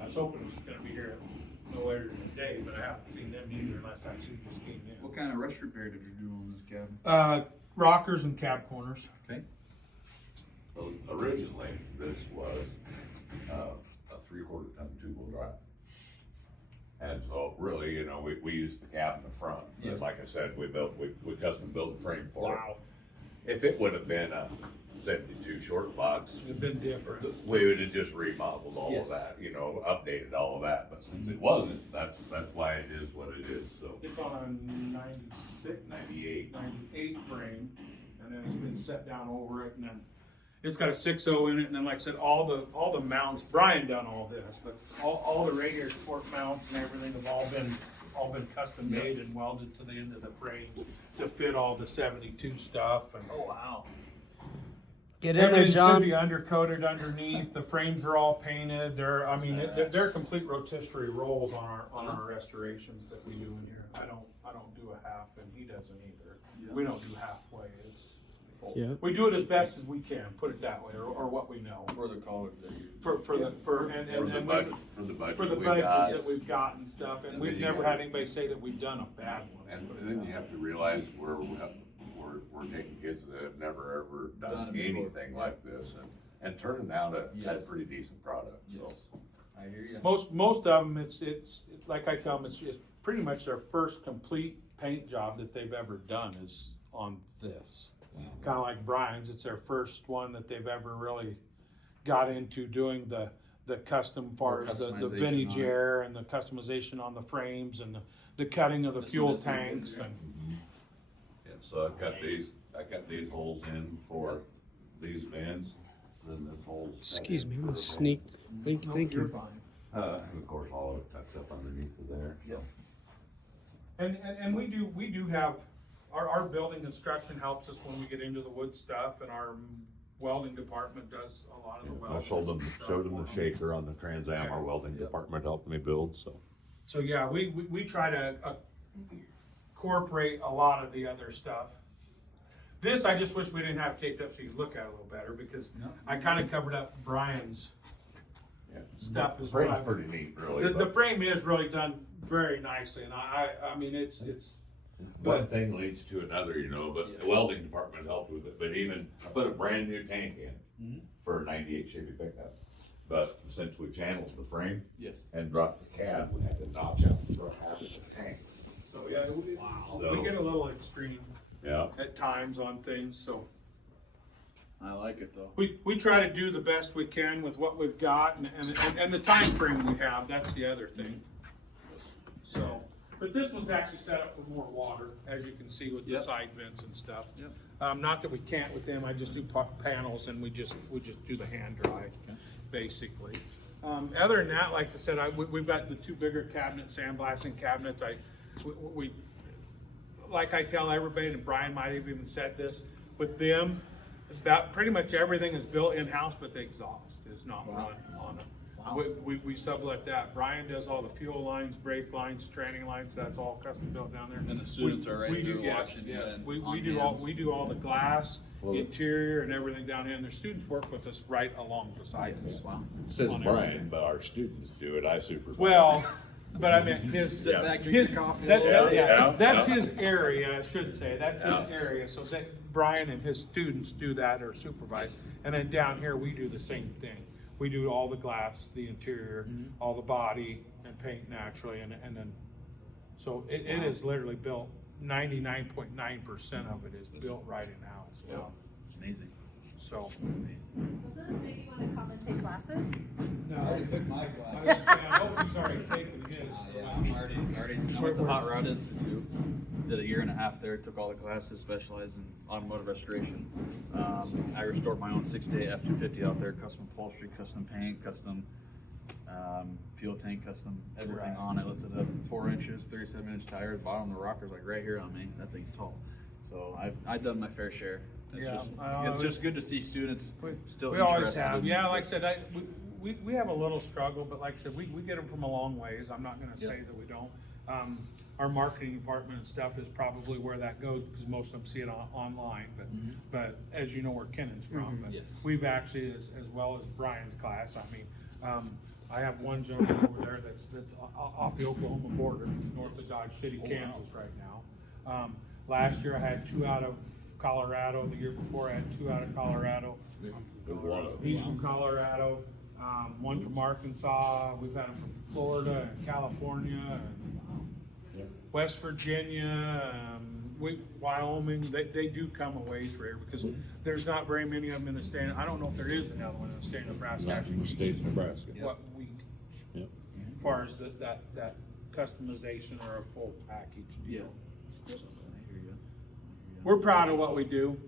I was hoping it was going to be here no later than today, but I haven't seen them either unless that suit just came in. What kind of rust repair did you do on this cabin? Rockers and cab corners. Okay. So originally, this was a 3/4 ton 2-wheel drive. And so really, you know, we used the cab in the front. But Yes. like I said, we custom built a frame for Wow. it. If it would have been a 72 short box, It'd been different. we would have just remodeled all Yes. of that, you know, updated all of that. But since it wasn't, that's why it is what it is. So It's on a 96, 98. 98 frame, and then it's been set down over it, and then it's got a 6.0 in it, and then like I said, all the mounts, Brian done all this, but all the radiator support mounts and everything have all been all been custom made and welded to the end of the frame to fit all the 72 stuff. And Oh, wow. Get in there, everything should John. be undercoated underneath. The frames are all painted. They're complete rotisserie rolls on our restorations that we do in here. I don't do a half, and he doesn't either. We don't do halfway. Yeah. We do it as best as we can, put it that way, or what we know. For the college that you. For the budget that we've got and stuff, and we've never had anybody say that we've done a bad one. And then you have to realize we're taking kids that have never ever done anything like this and turning out a pretty decent product. So I hear you. Most of them, it's like I tell them, it's pretty much their first complete paint job that they've ever done is on this. Kind of like Brian's, it's their first one that they've ever really got into doing the custom far as the vintage air and the customization on the frames and the cutting of the fuel tanks and. yeah, so I cut these holes in for these vents, then this holes. Excuse me, I'm gonna sneak. Thank You're you. fine. And of course, all of it tucks up underneath of there. Yep. And we do have, our building construction helps us when we get into the wood stuff, and our welding department does a lot of the welding. I showed them the shaker on the Trans Am, our welding department helped me build, so. So yeah, we try to incorporate a lot of the other stuff. This, I just wish we didn't have taped up so you look at it a little better, because I kind of covered up Brian's stuff as well. Frame's pretty neat, really. The frame is really done very nicely, and I mean, it's. One thing leads to another, you know, but the welding department helped with it, but even, I put a brand new tank in for a 98 Chevy pickup. But since we channeled the frame and dropped the cab, we had to notch out the front half of the tank. So yeah, we get a little extreme at times on things, so. I like it though. We try to do the best we can with what we've got and the time frame we have, that's the other thing. So, but this one's actually set up for more water, as you can see with the side vents and stuff. Not that we can't with them, I just do panels and we just do the hand dry, basically. Other than that, like I said, we've got the two bigger cabinets, sandblasting cabinets. We like I tell everybody, and Brian might have even said this, with them, about pretty much everything is built in-house, but the exhaust is not run on it. We sublet that. Brian does all the fuel lines, brake lines, training lines. That's all custom built down there. And the students are right there watching. Yes, we do all the glass, interior, and everything down here. And the students work with us right along beside us. Wow. It says Brian, but our students do it. I supervise. Well, but I mean, his back, drink your coffee. That's his area. I should say that's his area. So Brian and his students do that or supervise. And then down here we do the same thing. We do all the glass, the interior, all the body, and paint naturally, and then, so it is literally built, 99.9% of it is built right in-house. Wow, amazing. So. Does this make you want to come and take classes? No, I already took my class. I was gonna say, I hope he's already taken his. Yeah, I'm already. I went to Hot Rod Institute, did a year and a half there, took all the classes, specialized in automotive restoration. I restored my own 68 F-250 out there, custom upholstery, custom paint, custom fuel tank, custom everything on it. Lifted up 4 inches, 37-inch tires, bottom of the rockers like right here on me. That thing's tall. So I've done my fair share. It's just good to see students still we interested. always have. Yeah, like I said, we have a little struggle, but like I said, we get them from a long ways. I'm not going to say that we don't. Our marketing department and stuff is probably where that goes because most of them see it online. But as you know where Kennan's from, but we've actually, as well as Brian's class. I mean, I have one gentleman over there that's off the Oklahoma border, north of Dodge City, Kansas, right now. Last year I had 2 out of Colorado. The year before I had 2 out of Colorado. He's from Colorado. One from Arkansas. We've had them from Florida and California and West Virginia, Wyoming. They do come a ways for here because there's not very many of them in the state. I don't know if there is another one in the state of Nebraska. Not in the state of Nebraska. What we teach, as far as that customization or a full package deal. We're proud of what we do.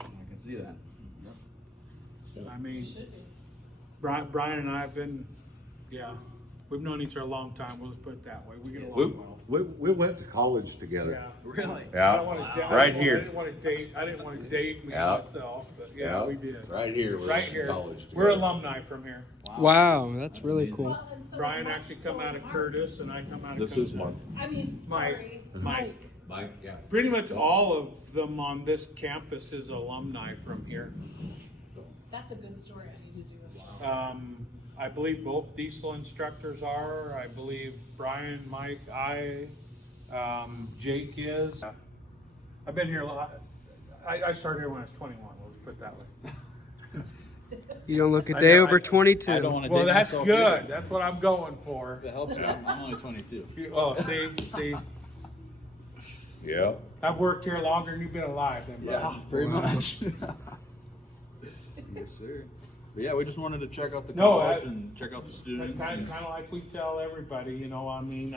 I can see that. I mean, Brian and I have been, We've known each other a long time, we'll just put it that way. We get along well. We went to college together. Yeah. Really? I Yeah, don't wanna da- right I here. didn't want to date me Yeah. myself, but yeah, we did. Right here. We Right went to here. college We're together. alumni from here. Wow, that's really cool. Brian actually come out of Curtis, and I come out of This is Curtis. Mark. Mike. Mike, yeah. Pretty much all of them on this campus is alumni from here. That's a good story I need to do as well. I believe both diesel instructors are. I believe Brian, Mike, Jake is. I've been here a lot. I started here when I was 21. Let's put it that way. You don't look a day over 22. I don't want to Well, date that's myself good. either. That's what I'm going for. If it helps you, I'm only 22. Oh, see, Yeah. I've worked here longer than you've been alive. Then, Yeah, Brian. pretty much. Yes, sir. But yeah, we just wanted to check out the No, college and check out the students. Kind and- of like we tell everybody, you know, I mean,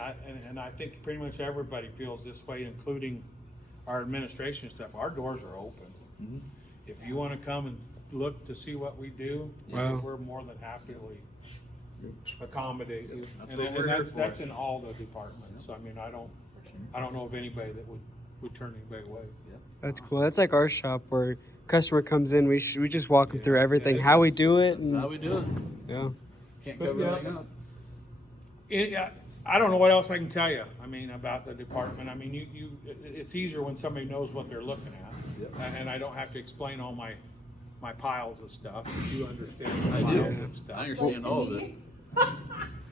and I think pretty much everybody feels this way, including our administration stuff. Our doors are open. Mhm. If you want to come and look to see what we do, Wow. we're more than happily accommodate you. That's And, what and we're here that's, for. that's in all the departments. I mean, I don't know of anybody that would turn anybody away. That's cool. That's like our shop where customer comes in, we just walk them through everything, how we do it, That's how and we do it. yeah. Can't But, cover yeah. everything up. I don't know what else I can tell you. I mean, about the department. I mean, it's easier when somebody knows what they're looking at, Yep. and I don't have to explain all my piles of stuff. You understand the I piles do. of stuff. I understand all of it.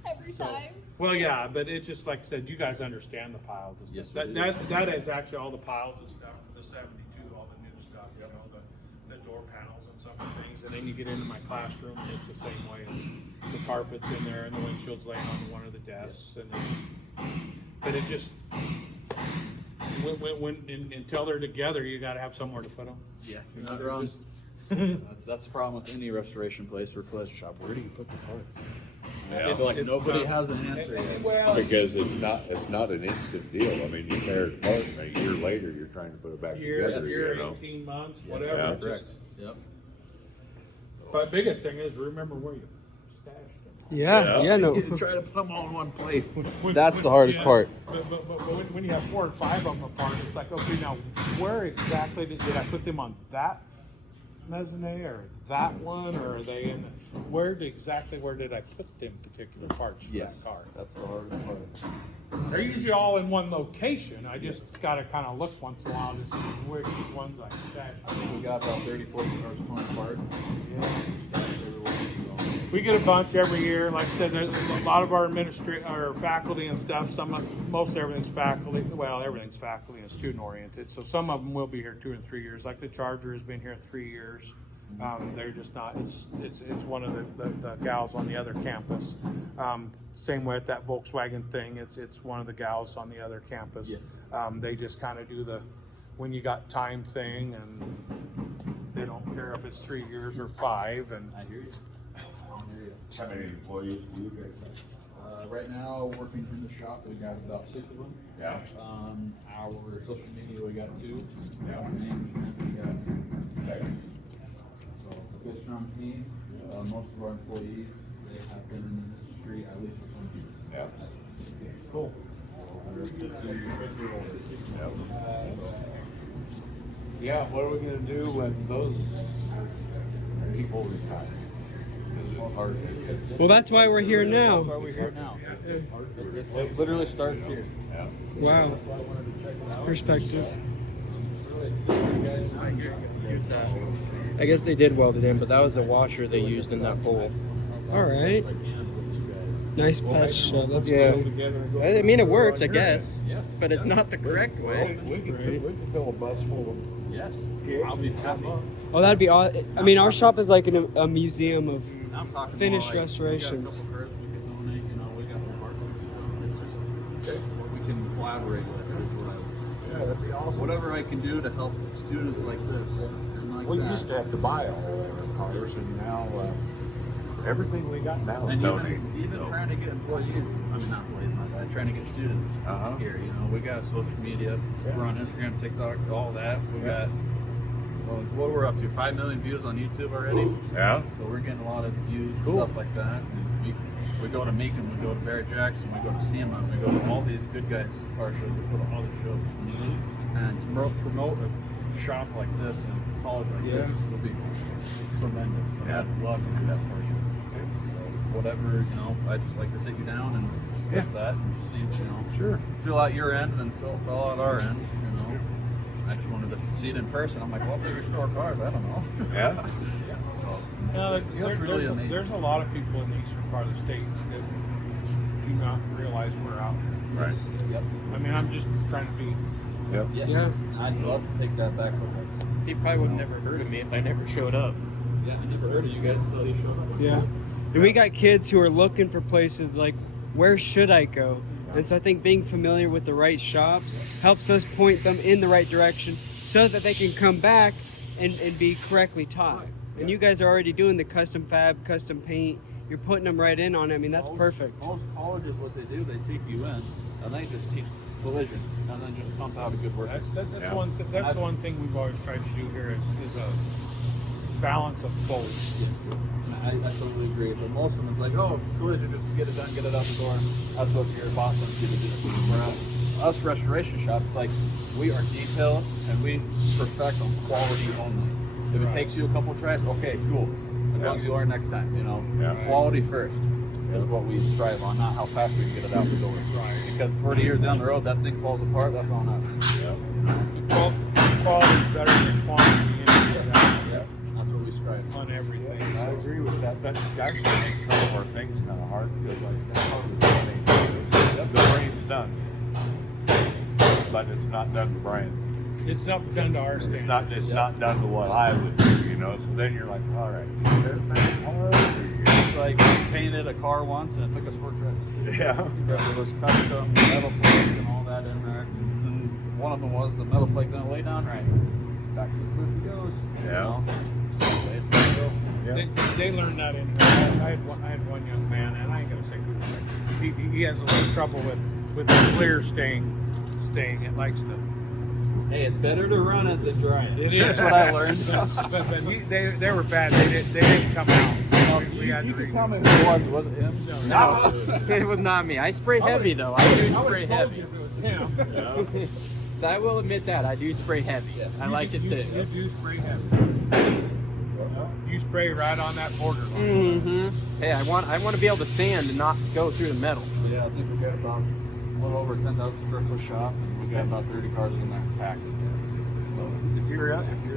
Every time. Well, yeah, but it's just like I said, you guys understand the piles of stuff. Yes, we That is actually all the piles of stuff for the 72, all the new stuff, you know, the door panels and some of the things. And then you get into my classroom and it's the same way. It's the carpet's in there and the windshield's laying on one of the desks, and it just until they're together, you got to have somewhere to put them. Yeah, you're not wrong. That's the problem with any restoration place or collision shop. Where do you put the parts? I feel like It's nobody tough. has an answer yet. Well, Because it's not an instant deal. I mean, you tear it apart and a year later, you're trying to put it back together, year, you know? 18 months, Yeah, whatever. Yeah. Just- Correct. Yep. But biggest thing is remember where you stashed them. Yeah, no. You try to put them all in one place. When- That's when- the hardest yeah, part. But when you have 4 or 5 of them apart, it's like, okay, now where exactly did I put them on that mezzanine or that one, or are they in? Where did I put them particular parts for Yes, that car? that's the hardest part. They're usually all in one location. I just got to kind of look once in a while to see which ones I I stashed. think we got about 30, 40 cars torn apart. We get a bunch every year. Like I said, there's a lot of our our faculty and stuff. Most everything's faculty. Well, everything's faculty and student oriented. So some of them will be here 2 and 3 years. Like the Charger has been here 3 years. They're just not. It's one of the gals on the other campus. Same with that Volkswagen thing. It's one of the gals on the other campus. Yes. They just kind of do the when you got time thing, and they don't care if it's 3 years or 5. And I hear you. How many employees do you guys have? Right now, working in the shop, we got about 6 of them. Yeah. Our social media, we got 2. Yeah. Management, we got. Okay. So, a good strong team. Most of our employees, they have been in the industry at least for 20 years. Yeah. cool. Yeah, what are we gonna do when those people retire? It's hard to get. Well, that's why we're here That's why now. we're here now. It literally starts here. Yeah. Wow, it's perspective. I guess they did weld it in, but that was the washer they used in that pole. All right, nice patch. That's Yeah. cool. I mean, it works, I guess, but it's not the correct way. We could fill a bus full of. Yes. I'll be happy. Oh, that'd be awesome. I mean, our shop is like a museum of I'm talking finished more like, restorations. We got a couple cars we can donate, you know, we got some parts we can donate. It's just what we can collaborate with is what I, Yeah, that'd be awesome. whatever I can do to help students like this and like We that. used to have to buy all our cars, and now everything we got now is And donated. even so. trying to get employees, I mean not employees, my bad, trying to get students here, you know, we got social media, we're on Instagram, TikTok, all that. We got, well, what we're up to, 5 million views on YouTube already. Yeah. So we're getting a lot of views, Cool. stuff like that. And We go to Macon, we go to Barrett Jackson, we go to SEMA, we go to all these good guys car shows, we go to all the shows. And to promote a shop like this and college like this will be tremendous. And I'd love to do that for you. So whatever, you know, I just like to sit you down and discuss that and just see, you know, fill out your end and fill out our end, you know. I just wanted to see it in person. I'm like, well, if they restore cars, I don't know. Yeah. So There's really amazing. There's a lot of people in the eastern part of the state that do not realize we're out there. Right. Yep. I mean, I'm just trying to be. Yep. Yes. Yeah. I'd love to take that back with us. So you probably would have never heard of me if I never showed up. Yeah, I never heard of you guys until you showed up. Yeah. And we got kids who are looking for places like, where should I go? And so I think being familiar with the right shops helps us point them in the right direction so that they can come back and be correctly taught. And you guys are already doing the custom fab, custom paint. You're putting them right in on it. I mean, that's perfect. Most colleges, what they do, they take you in and they just teach collision and then just pump out a good work. That's one thing we've always tried to do here is a balance of both. I totally agree. But most of them, it's like, oh, collision, just get it done, get it out the door, and I'll go to your boss and see to do it. Whereas us restoration shops, like, we are detailed and we perfect on quality only. If it takes you a couple tries, okay, cool. As long as you learn next time, you know. Quality first is what we strive on, not how fast we can get it out the door. Right. Because 40 years down the road, that thing falls apart, that's on us. Quality is better than quantity. Yeah, that's what we strive on everything. I agree with that. That actually makes some of our things kind of hard because like that's part of the thing. The frame's done, but it's not done to Brian. It's not done to our standard. It's not done to what I would do, you know. So then you're like, all right, it's like we painted a car once and it took us 4 trips. Yeah. Because it was custom metal flake and all that in there. And one of them was the metal flake didn't lay down right. Back to the cliff it goes. Yeah. You know? That's the way it's gonna go. Yeah. They learned that in here. I had one young man, and I ain't gonna say who. He has a little trouble with the clear staying. It likes to. Hey, it's better to run it than dry it. It is. That's what I learned. but they were bad. They didn't come out. You can tell me who it was. Was it him? No, it was not me. I spray heavy though. I do spray heavy. If it was him. So I will admit that I do spray heavy. Yes. I like it You too. do spray heavy. You spray right on that borderline. Mm-hmm. Hey, I want to be able to sand and not go through the metal. Yeah, I think we got about a little over 10,000 square foot shop, and we got about 30 cars in there packed. If you're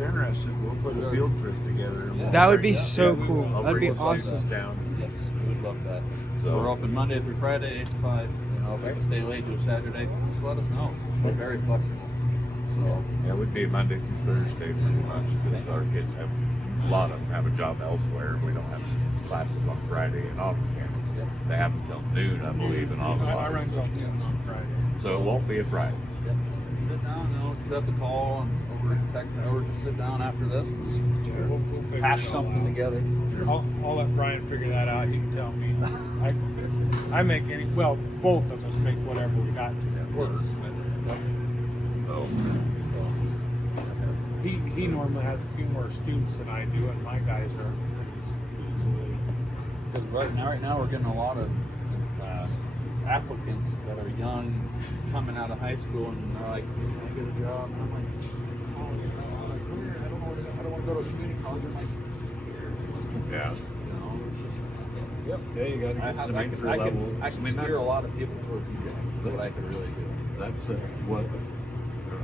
interested, we'll put a field trip together. And That would be so cool. I'll That'd be bring the awesome. slices down. Yes, we would love that. So we're open Monday through Friday, 8 to 5. You know, if we can stay late, do a Saturday, just let us know. We're very flexible. So yeah, it would be Monday through Thursday pretty much because our kids have a lot of them have a job elsewhere. We don't have classes on Friday in Auburn campus. They have until noon, I believe, in Auburn. I run till noon on Friday. So it won't be a Friday. Yep. Sit down, you know, just have to call and over text me, or just sit down after this and just We'll hash something together. I'll let Brian figure that out. He can tell me. I make both of us make whatever we got to work. So He normally has a few more students than I do, and my guys are easily. Because right now we're getting a lot of applicants that are young, coming out of high school, and they're like, "Can I get a job?" And I'm like, "Oh, you know, I don't want to go to a community college." I'm like, yeah. you know, it's just, Yep. Yeah, you got to get some entry level. I can steer a lot of people towards you guys. Is what I could really do. That's what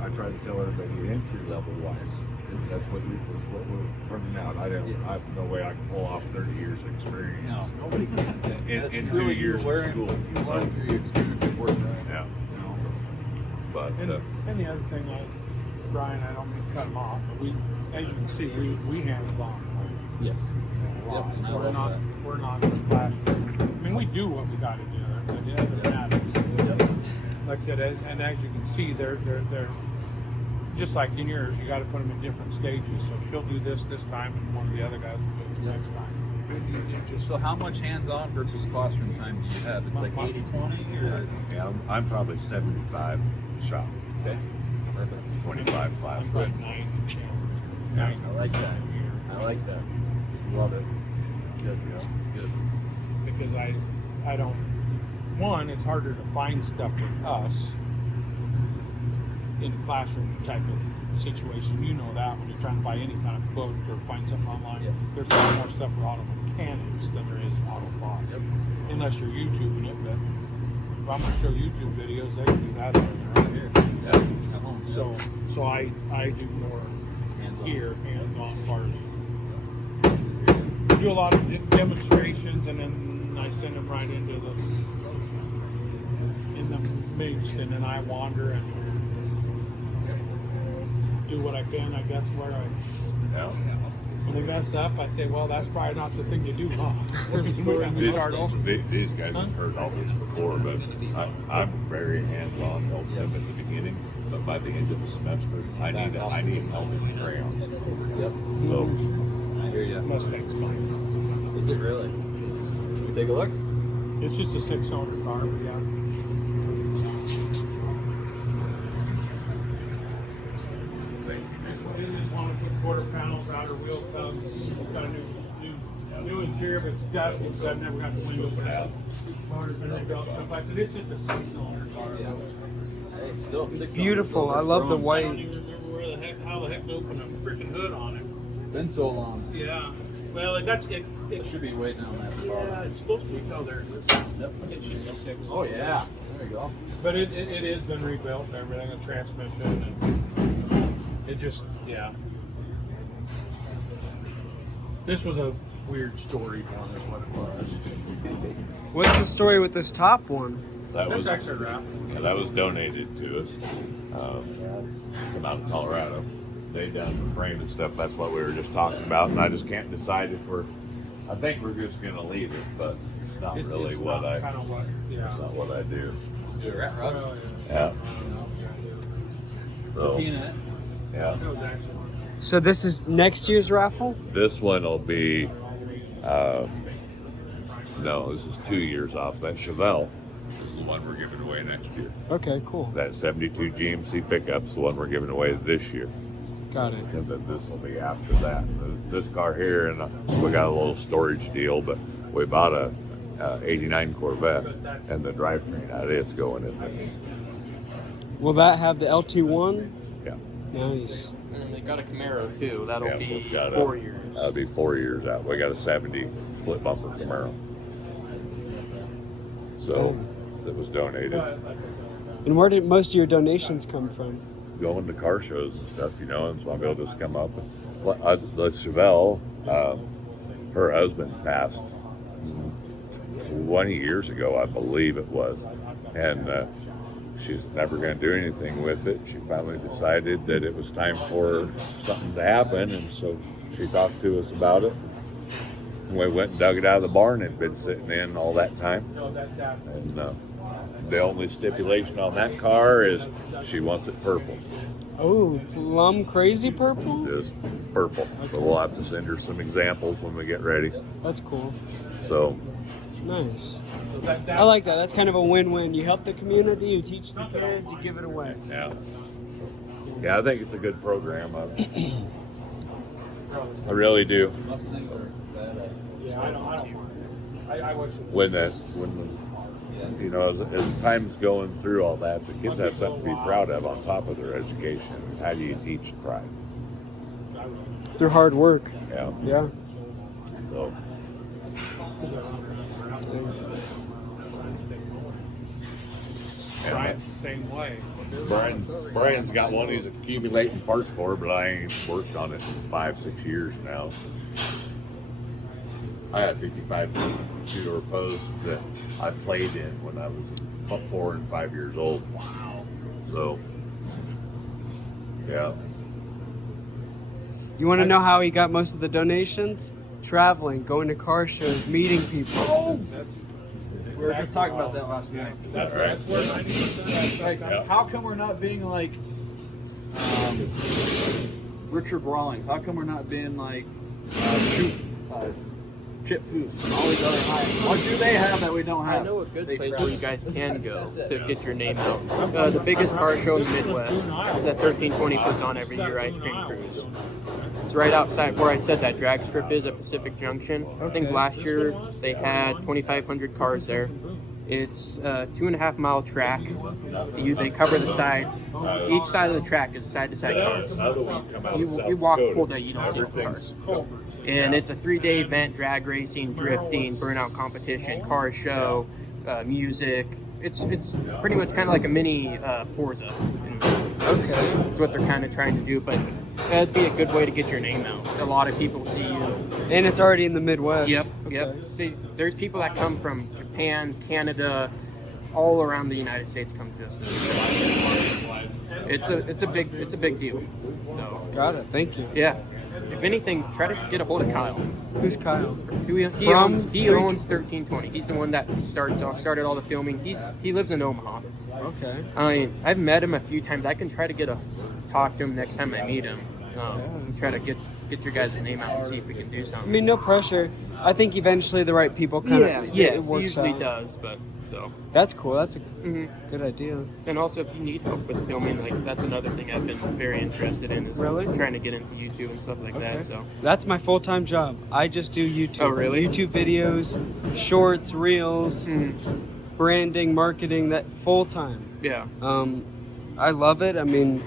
I try to tell everybody, entry level wise. That's what we're running out. I have no way I can pull off 30 years of experience. No, nobody can. In 2 years of school. You learn through your experience at work. Yeah. You know. But And the other thing, Brian, I don't mean to cut him off, but as you can see, we hands on. Yes. We're not in the classroom. I mean, we do what we got to do. But other than that, it's, like I said, and as you can see, they're just like in yours. You got to put them in different stages. So she'll do this time, and one of the other guys will do it next time. So how much hands-on versus classroom time do you have? It's like 80-20? Or? yeah, I'm probably 75 shop. Okay. Perfect. 25 class. I'm probably 9. I like that. I like that. Love it. Good, Good. Because I don't. One, it's harder to find stuff with us in the classroom type of situation. You know that when you're trying to buy any kind of book or find something online. Yes. There's a lot more stuff for auto mechanics than there is auto body. Yep. Unless you're YouTubing it, but if I'm going to show YouTube videos, they can do that right here. Yeah. At home. So I do more here, hands-on parts. Do a lot of demonstrations, and then I send them right into the mixed, and then I wander and do what I can. I guess where when they mess up, I say, well, that's probably not the thing to do, huh? We start off. These guys have heard all this before, but I'm very hands-on, help them at the beginning. But by the end of the semester, I need help with crayons. Yep. So I hear you. Mustang's mine. Is it really? Can we take a look? It's just a 6-cylinder car, but yeah. We just want to put quarter panels, outer wheel tubs. It's got a new interior, but it's dusty, so I've never got the windows out. Motor's been rebuilt and stuff like that. It's just a 6-cylinder car. Hey, still 6 Beautiful. I love the I don't white. even remember how the heck to open a freaking hood on it. Been so long. Yeah. Well, it It should be way down that far. yeah, it's supposed to be. Oh, there it is. Yep. It's just a 6. Oh yeah. There you go. But it has been rebuilt and everything, the transmission, and it just, yeah. This was a weird story one is what it was. What's the story with this top one? That's actually a wrap. that was donated to us from out of Colorado. They done the frame and stuff. That's what we were just talking about, and I just can't decide if I think we're just gonna leave it, but it's not really what I. Kind of what, yeah. It's not what I do. Do a rat rod. Well, Yeah. So Tina. yeah, that was actually So this is next year's raffle? this one will be. No, this is 2 years off. That Chevelle is the one we're giving away next year. Okay, cool. That 72 GMC pickup's the one we're giving away this year. Got it. And then this will be after that. This car here, and we got a little storage deal, but we bought a 89 Corvette, and the drivetrain out of it's going in this. Will that have the LT1? Yeah. Nice. And then they got a Camaro too. That'll Yeah, be we've got 4 years. That'll be 4 years out. We got a 70 split bumper Camaro. So that was donated. And where did most of your donations come from? Going to car shows and stuff, and so I'll be able to just come up. The Chevelle, her husband passed 20 years ago, I believe it was, and she's never going to do anything with it. She finally decided that it was time for something to happen, and so she talked to us about it. And we went and dug it out of the barn. It had been sitting in all that time, and the only stipulation on that car is she wants it purple. Oh, plum crazy purple? Just purple. But we'll have to send her some examples when we get ready. That's cool. So Nice. I like that. That's kind of a win-win. You help the community, you teach the kids, you give it away. yeah, I think it's a good program. I really do. Yeah, I don't. I wish. When as time's going through all that, the kids have something to be proud of on top of their education. How do you teach pride? Through hard work. Yeah. Yeah. So Brian's the same way. Brian's got one he's accumulating parts for, but I ain't worked on it in 5-6 years now. I had 55 two-door posts that I played in when I was 4 and 5 years old. Wow. So, yeah. You want to know how he got most of the donations? Traveling, going to car shows, meeting people. We were just talking about that last night. That's where 90% of that stuff comes. Yeah. How come we're not being like Richard Rawlings? How come we're not being like Chip Foods and all these other high? What do they have that we don't have? I know a good place where you guys can go to get your name out. The biggest car show in the Midwest, the 1320 puts on every year, Ice Cream Cruise. It's right outside where I said that drag strip is at Pacific Junction. I think Okay. last year they had 2,500 cars there. It's a 2.5 mile track. They cover the side. Each side of the track is side-to-side cars. You walk the whole day, you don't see no cars. And it's a 3-day event: drag racing, drifting, burnout competition, car show, music. It's pretty much kind of like a mini Forza. Okay. That's what they're kind of trying to do, but that'd be a good way to get your name out. A lot of people see you. And it's already in the Midwest. Yep. Okay. See, there's people that come from Japan, Canada, all around the United States come to us. It's a big deal. So, Got it. Thank you. yeah. If anything, try to get a hold of Kyle. Who's Kyle? He From owns 1320. He's the one that started all the filming. He lives in Omaha. Okay. I've met him a few times. I can try to talk to him next time I meet him. And try to get your guys' name out and see if we can do I something. mean, no pressure. I think eventually the right people kind of it it works usually out. does, but so. That's cool. That's a Mhm. good idea. And also, if you need help with filming, like that's another thing I've been very interested in. Is Really? trying to get into YouTube and stuff like that. So That's my full-time job. I just do YouTube. Oh, really? YouTube videos, shorts, reels, branding, marketing. That full-time. yeah. I love it. I mean,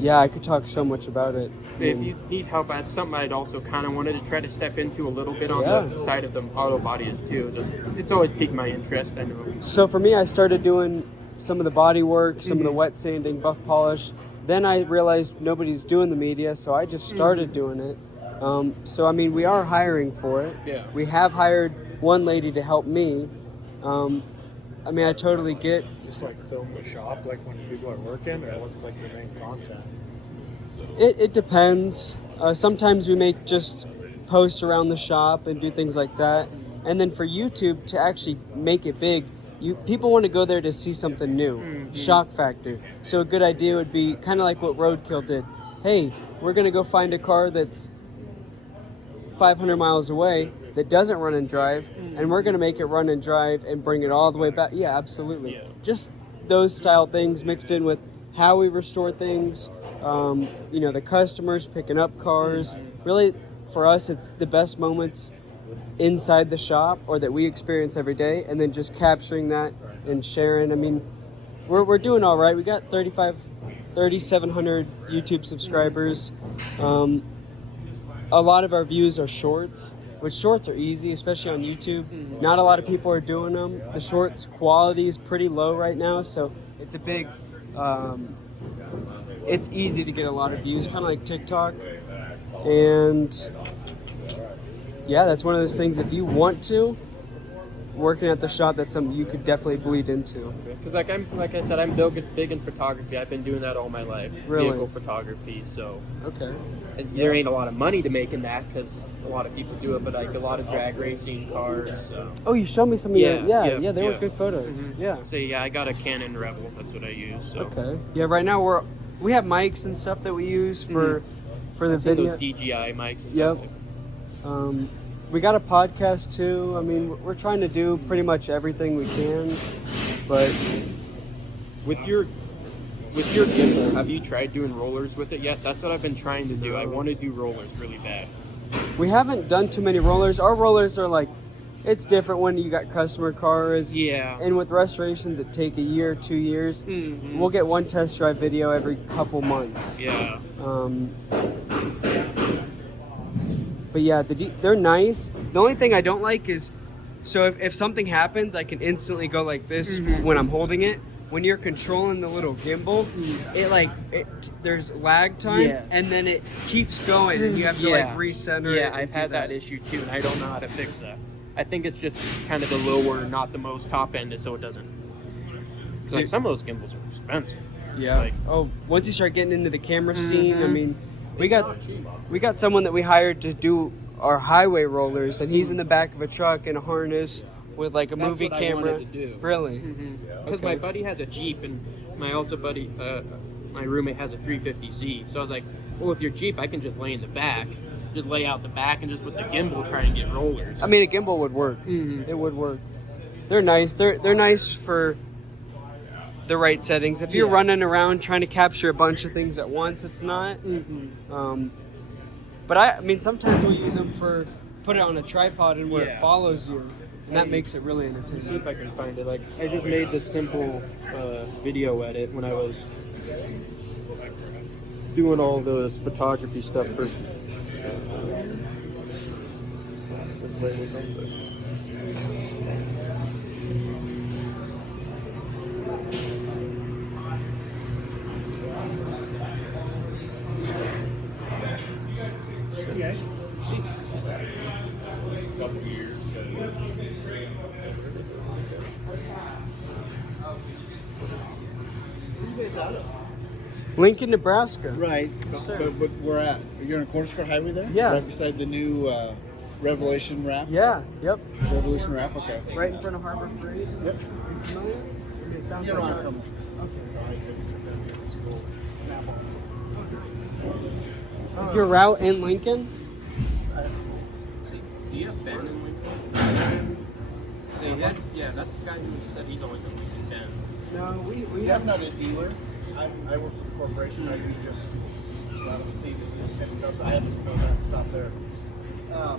yeah, I could talk so much about it. So if you need help, that's something I'd also kind of wanted to try to step into a little bit on Yeah. the side of the auto bodies too. It's always piqued my interest. I know. So for me, I started doing some of the body work, some of the wet sanding, buff polish. Then I realized nobody's doing the media, so I just started doing it. So I mean, we are hiring for it. Yeah. We have hired one lady to help me. I mean, I totally get. Just like film the shop, like when people are working, or what's like your main content? It depends. Sometimes we make just posts around the shop and do things like that. And then for YouTube to actually make it big, people want to go there to see something new, shock factor. So a good idea would be kind of like what Roadkill did. Hey, we're going to go find a car that's 500 miles away that doesn't run and drive, and we're going to make it run and drive and bring it all the way back. Yeah, absolutely. Just those style things mixed in with how we restore things, the customers picking up cars. Really, for us, it's the best moments inside the shop or that we experience every day, and then just capturing that and sharing. I mean, we're doing all right. We got 3,700 YouTube subscribers. A lot of our views are shorts, which shorts are easy, especially on YouTube. Not a lot of people are doing them. The shorts quality is pretty low right now, so it's a big, it's easy to get a lot of views, kind of like TikTok. And yeah, that's one of those things, if you want to, working at the shop, that's something you could definitely bleed into. Because like I said, I'm big in photography. I've been doing that all my life. Really? Vehicle photography. So Okay. and there ain't a lot of money to make in that because a lot of people do it, but like a lot of drag racing cars. Oh, you showed me some of your, they were yeah. good photos. Mhm. Yeah. So yeah, I got a Canon Rebel. That's what I use. So. Okay. Yeah, right now we have mics and stuff that we use for the I've seen video. those DJI mics and Yep. stuff. We got a podcast too. I mean, we're trying to do pretty much everything we can, but With your gimbal, have you tried doing rollers with it yet? That's what I've been trying to do. I want to do rollers really bad. we haven't done too many rollers. Our rollers are like, it's different when you got customer cars. Yeah. And with restorations, it take a year, 2 years. Mhm. We'll get one test drive video every couple months. Yeah. But yeah, they're nice. The only thing I don't like is, so if something happens, I can instantly go like this when I'm holding it. When you're controlling the little gimbal, there's lag time, Yeah. and then it keeps going, and you have to like recenter it. Yeah, and I've do had that issue too, and I don't know how to fix that. I think it's just kind of the lower, not the most top end, so it doesn't. Because like some of those gimbals are expensive. Yeah. Like, Once you start getting into the camera scene, I mean, we got someone that we hired to do our highway rollers, and he's in the back of a truck in a harness with like a That's movie what camera. I wanted to do. Really? Because Okay. my buddy has a Jeep, and my roommate has a 350Z. So I was like, well, with your Jeep, I can just lay in the back, just lay out the back, and just with the gimbal try and get rollers. I mean, a gimbal would work. It would work. They're nice. They're nice for the right settings. If you're running around trying to capture a bunch of things at once, it's not. But I mean, sometimes we'll use them for put it on a tripod and where it follows you, and that makes it really entertaining. See if I can find it. Like, I just made this simple video edit when I was doing all those photography stuff for. Lincoln, Nebraska. Right. Yes, sir. But we're at. You're on Cornerstone Highway there? Yeah. Right beside the new Revelation wrap? Yeah, yep. Revolution wrap, okay. Right in front of Harbor Freight. Yep. Familiar? I mean, it sounds Yeah, like right. okay, sorry. I used to go to school. Snap-on. Is your route in Lincoln? Do you have Ben in Lincoln? See, that's the guy who said he's always in Lincoln, Ben. No, we See, have I'm not a dealer. I work for the corporation. I do just out the scene and finish up. I haven't done that stuff there. Yeah,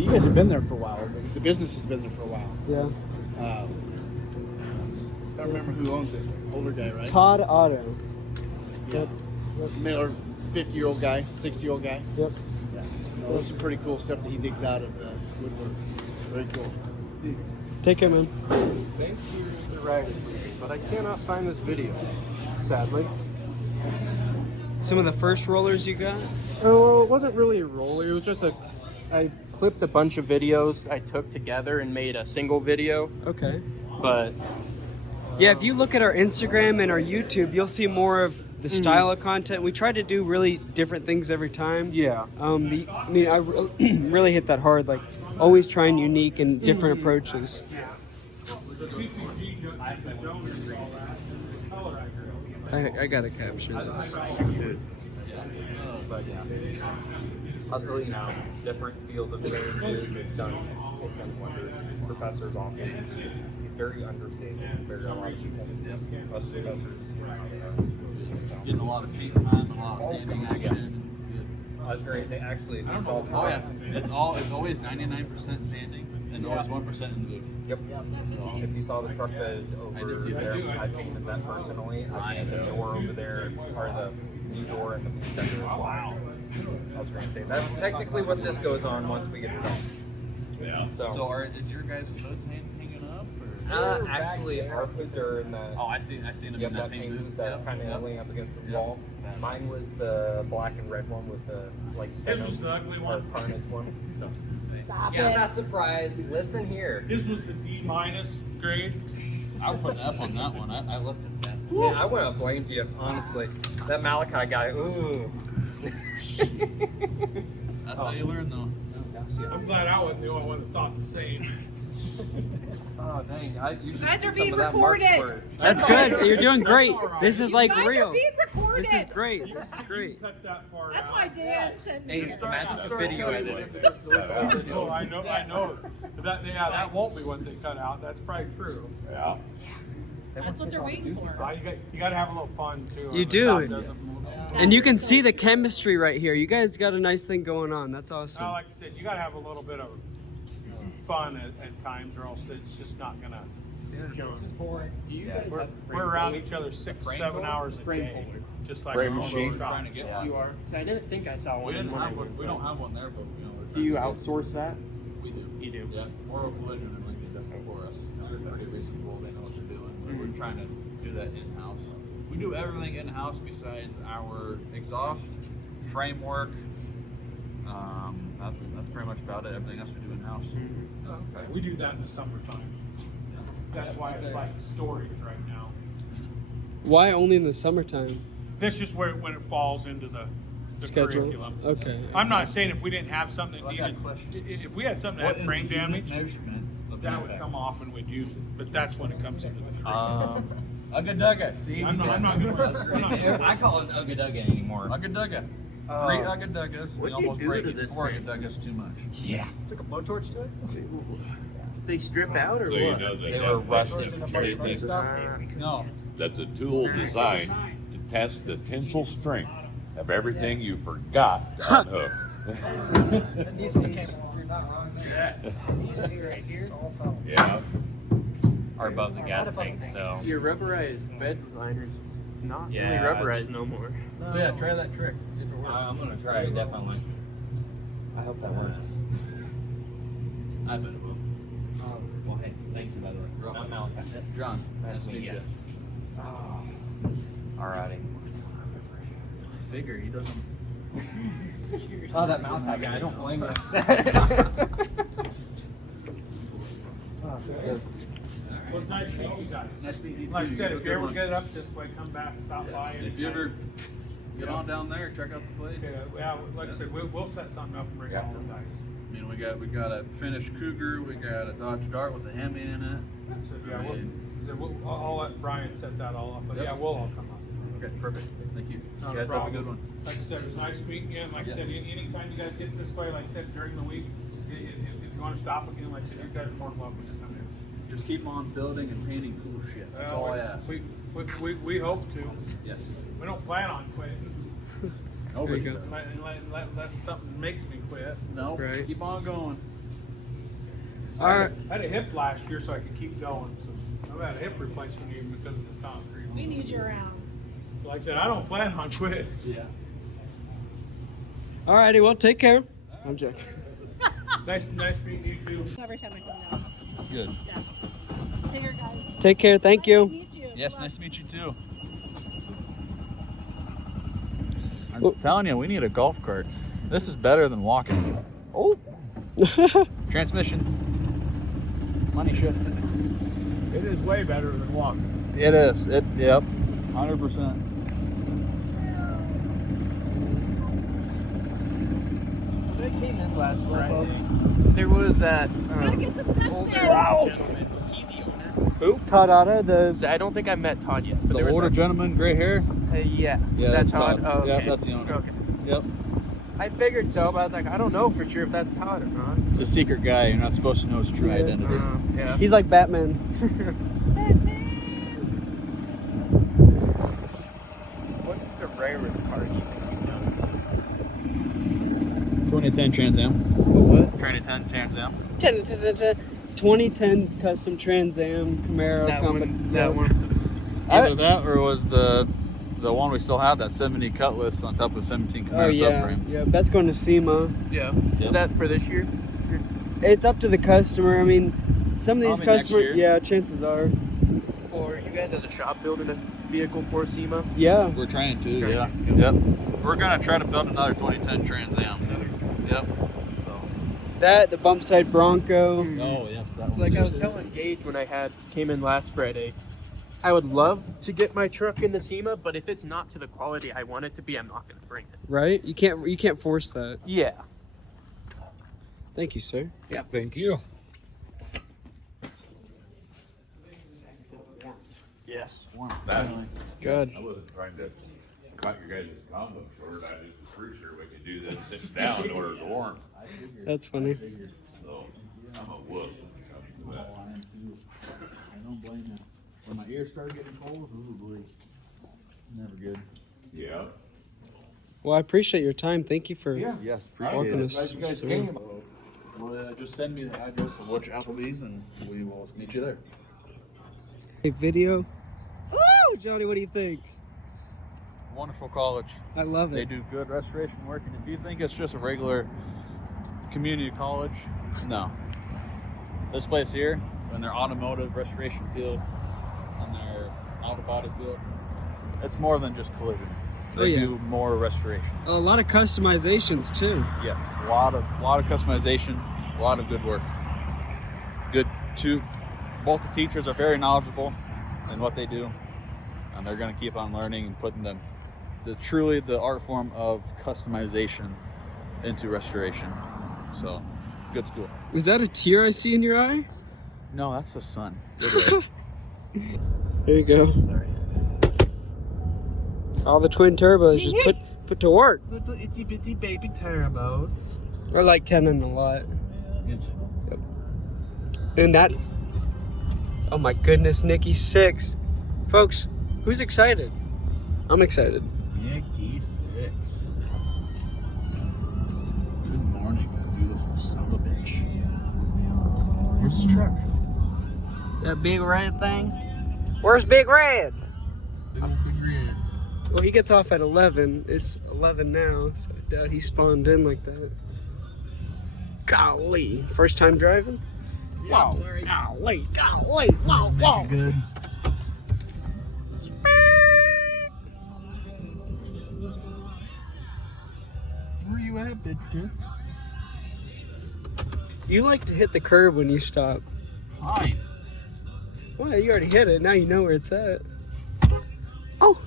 you guys have been there for a while. The business has been there for a while. Yeah. I don't remember who owns it. Older guy, right? Todd Auto. Yeah. Middle 50-year-old guy, 60-year-old guy. Yep. Yeah. No, there's some pretty cool stuff that he digs out of woodwork. Very cool. See you guys. Take care, man. Thank you for the ride, but I cannot find this video, sadly. Some of the first rollers you got? Oh, well, it wasn't really a roller. It was just I clipped a bunch of videos I took together and made a single video. Okay. But yeah, if you look at our Instagram and our YouTube, you'll see more of the style of content. We try to do really different things every time. Yeah. I really hit that hard. Like, always trying unique and different approaches. I gotta capture this. But yeah, I'll tell you now, different field of changes. It's done wonders. Professor's awesome. He's very understated. Very a lot of people. Us professors, you know how they are. So. Getting a lot of paint time, a lot of sanding action. I was going to say, actually, if you saw Oh yeah, it's always 99% sanding and always 1% in the booth. Yep. So, if you saw the truck bed over there, I painted that personally. I painted the door over there, or the new door and the fender as well. Wow. I was going to say, that's technically what this goes on once we get it done. Yeah. So is your guys' hoods hanging up? Or? Actually, our hoods are in the. Oh, I seen them in that paint booth. That kind of laying up against the wall. Mine was the black and red one with the His was the ugly one. Carnage one. So. Stop Yeah, it. I'm not surprised. Listen here. His was the D- grade. I would put an F on that one. I looked at that. Yeah, I wouldn't have blamed you, honestly. That Malachi guy, ooh. That's how you learn, though. I'm glad I wasn't the only one that thought the same. Oh, dang. You should Guys see are some being of that Mark's recorded. word. That's good. You're doing great. That's all right. This is like Guys real. are being recorded. This is great. This is great. Cut that part That's out. why Dan sent me. Hey, imagine the video editing. Oh, I know. That won't be what they cut out. That's probably true. Yeah. That's what they're waiting for. You got to have a little fun too. You The do. top doesn't move. And you can see the chemistry right here. You guys got a nice thing going on. That's awesome. Now, like I said, you got to have a little bit of fun at times, or else it's just not gonna. This is boring. Do you guys have We're around each other 6-7 hours a day, just like Frame a normal machine. shop. Trying to get one. You are? So I didn't think I saw We one. didn't have one. We don't have one there, but we're Do trying you to get- outsource that? We do. You do? Yeah. Morrow Collision and Lincoln does it for us. They're pretty reasonable. They know what they're doing. We're trying to do that in house. We do everything in house besides our exhaust, framework. That's pretty much about it. Everything else we do in house. Okay. We do that in the summertime. That's why it's like storage right now. Why only in the summertime? That's just when it falls into the Schedule? curriculum. Okay. I'm not saying if we didn't have something that I got a needed, question. if we had something that What had is frame the unit damage, measurement of that the would impact? come off and we'd use it. But that's when it comes into the curriculum. Ugga Dugga. See? I'm not gonna. I call it Ugga Dugga anymore. Ugga Dugga. 3 Ugga Duggas. We what'd you almost do break to it. this 4 thing? Ugga Duggas too much. Yeah. Took a blowtorch to it? they strip out or So you what? know They that were that- rusty that- from trade paper. No. That's a tool designed to test the tensile strength of everything you forgot to unhook. These ones came. Yes. Yeah. Or above the gas tank, so. Your rubberized bed liners not really Yeah, rubberized no more. So yeah, try that trick. See if it works. I'm gonna try it, definitely. I hope that works. I bet it will. Well, hey, thanks by the way. I'm Malachi. John, Nice to meet you. Alrighty. I figure he doesn't. Oh, that Malachi guy, I don't blame him. Well, it's nice meeting you guys. Nice meeting you too. Like I said, You if have a you good ever one. get up this way, come back, stop by. If you ever get on down there, check out the place. Yeah, like I said, we'll set something up and bring all the guys. I mean, we got a finished Cougar, we got a Dodge Dart with a Hemi in it. So, yeah, I mean, I'll let Brian set that all up, but Yep. yeah, we'll all come up. okay, perfect. Thank you. Not You guys a have a problem. good one. Like I said, it was nice meeting you, and like I Yes. said, anytime you guys get this way, like I said, during the week, if you wanna stop again, like I said, you guys are more than welcome to come in. Just keep on building and painting cool shit. That's all I ask. We hope to. Yes. We don't plan on quitting. Nobody Because does. unless something makes me quit. No, Right. keep on going. All right. I had a hip last year, so I could keep going. So I've had a hip replacement even because of the concrete. We need you around. So like I said, I don't plan on quitting. Yeah. Alrighty, well, take care. I'm joking. Nice meeting you too. Every time I come down. Good. Yeah. Take care, guys. Take care. Thank you. Nice to meet you. Yes, Good nice to meet you too. I'm Well- telling you, we need a golf cart. This is better than walking. Oh, transmission. Money shift. It is way better than walking. It is. Yep. 100%. They came in last Friday. There was that Gotta get the steps older in. gentleman. Was he the owner? Todd Otto, the So I don't think I met Todd yet. But there The was older that- gentleman, gray hair. Yeah. Yeah, Is that that's Todd? Todd. Oh, okay. Yeah, that's the owner. Okay. Yep. I figured so, but I was like, I don't know for sure if that's Todd or not. It's a secret guy. You're not supposed to know his true Yeah. identity. Yeah. he's like Batman. What's the rarest car you think you've done? 2010 Trans Am. What? 2010 Trans Am. 2010 custom Trans Am Camaro. That company. one. That one. Either that or was the one we still have, that 70 Cutlass on top of 17 Camaro Oh yeah, subframe. yeah. That's going to SEMA. Yeah. Yep. Is that for this year? It's up to the customer. I mean, some of these Probably next customers, year. yeah, chances are. Or are you guys as a shop building a vehicle for SEMA? Yeah. We're trying to, Trying yeah. to. Yep. We're gonna try to build another 2010 Trans Am. Yep. So. That, the bump side Bronco. Oh yes, that It's like I was telling Gage when I came in last Friday, I would love to get my truck in the SEMA, but if it's not to the quality I want it to be, I'm not going to bring it. Right? You can't force that. Yeah. Thank you, sir. Yeah, thank you. Yes, warm. That- Good. I wasn't trying to cut your guys' combo short. I just was pretty sure we could do this sitting down in order to warm. That's funny. So I'm a wuss when it comes to that. I don't blame you. When my ears started getting cold, ooh boy, never good. Yeah. Well, I appreciate your time. Thank you for Yes, walking appreciate it. us Glad you guys through. came. Well, just send me the address of which Applebee's and we will meet you there. A video. Oh, Johnny, what do you think? Wonderful college. I love They it. do good restoration work, and if you think it's just a regular community college, no. This place here, in their automotive restoration field, on their auto body field, it's more than just collision. They Oh, yeah. do more restoration. A lot of customizations too. Yes, a lot of customization, a lot of good work. Good too. Both the teachers are very knowledgeable in what they do, and they're going to keep on learning and putting truly the art form of customization into restoration. So, good school. Was that a tear I see in your eye? No, that's the sun. Good There you go. Sorry. All the twin turbos just put to work. Little itty bitty baby turbos. I like Kenan a lot. And that, oh my goodness, Nikki 6. Folks, who's excited? I'm excited. Nikki 6. Good morning, beautiful son of a bitch. Where's his truck? That big red thing? Where's Big Red? Big old big red. Well, he gets off at 11. It's 11 now, so I doubt he spawned in like that. Golly. First time driving? Yeah, I'm sorry. Golly. Whoa, Make it good. Where you at, big tits? You like to hit the curb when you stop. Fine. Well, you already hit it. Now you know where it's at. Oh.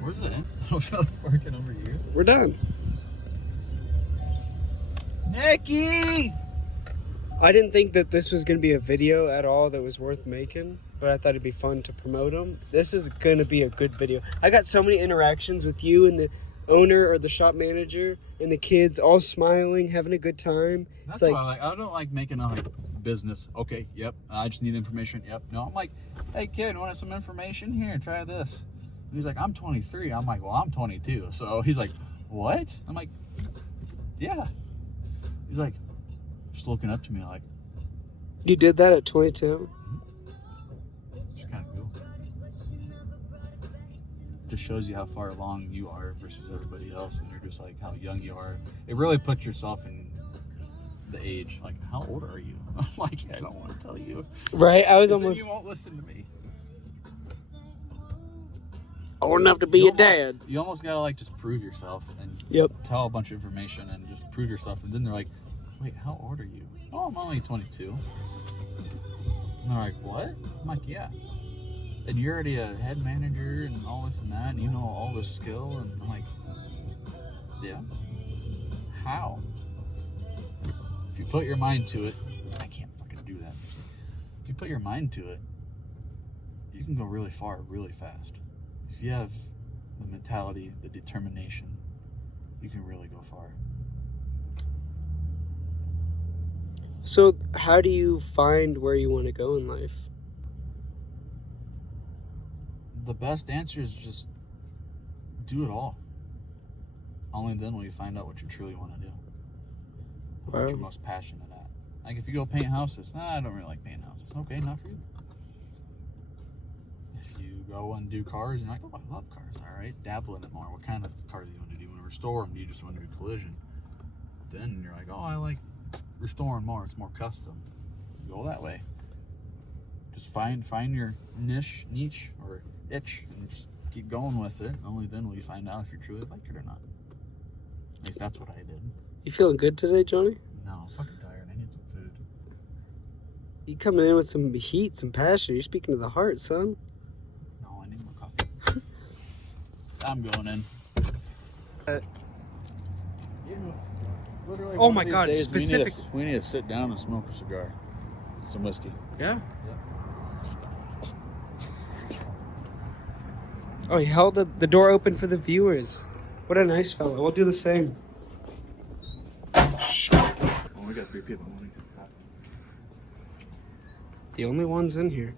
Where's it? I don't feel like parking over here. We're done. Nikki! I didn't think that this was going to be a video at all that was worth making, but I thought it'd be fun to promote them. This is going to be a good video. I got so many interactions with you and the owner or the shop manager and the kids all smiling, having a good time. That's it's why I don't like making a business. Okay, yep, I just need information. Yep. No, I'm like, hey kid, want some information? Here, try this. And he's like, I'm 23. I'm like, well, I'm 22. So he's like, what? I'm like, yeah. He's like, just looking up to me like. You did that at 22? It's kind of cool. Just shows you how far along you are versus everybody else, and you're just like how young you are. It really puts yourself in the age. Like, how old are you? I'm like, I don't want to tell you. Right? I was almost. You won't listen to me. Old enough to be your dad. You almost gotta like just prove yourself and tell a bunch of information and just prove yourself, and then they're like, wait, how old are you? Oh, I'm only 22. And they're like, what? I'm like, yeah. And you're already a head manager and all this and that, and you know all this skill, and I'm like, yeah. How? If you put your mind to it, I can't fucking do that. If you put your mind to it, you can go really far, really fast. If you have the mentality, the determination, you can really go far. So, how do you find where you want to go in life? The best answer is just do it all. Only then will you find out what you truly want to do. What you're most passionate at. Like if you go paint houses, I don't really like painting houses. Okay, not for you. If you go and do cars, and you're like, oh, I love cars. All right, dabble in it more. What kind of cars do you want to do? You want to restore them? Do you just want to do collision? Then you're like, oh, I like restoring more. It's more custom. Go that way. Just find your niche or itch and just keep going with it. Only then will you find out if you truly like it or not. At least that's what I did. You feeling good today, Johnny? No, I'm fucking tired. I need some food. You coming in with some heat, some passion. You're speaking to the heart, son. No, I need more coffee. I'm going in. Literally, oh my God, days, specific. We need to sit down and smoke a cigar. Some whiskey. Yeah? Oh, he held the door open for the viewers. What a nice fellow. We'll do the same. Oh, we got 3 people. The only ones in here.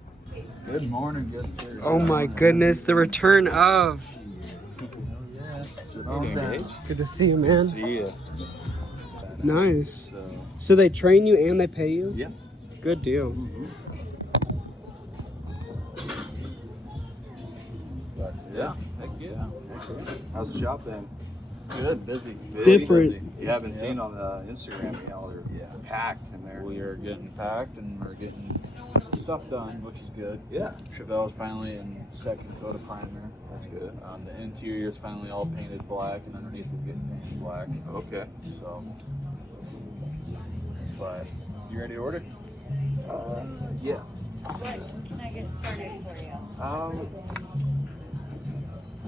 Good morning, good sir. Oh my goodness, the return of. Gage. Good to see you, man. See ya. Nice. So they train you and they pay you? Yeah. Good deal. But yeah, heck yeah. How's the shop been? Good, busy. Different. Busy. You haven't seen on Instagram, you know, they're packed in there. We are getting packed and we're getting stuff done, which is good. Yeah. Chevelle's finally in second coat of primer. That's good. The interior is finally all painted black, and underneath is getting painted black. Okay. So, but you ready to order? Yeah. What can I get started for you?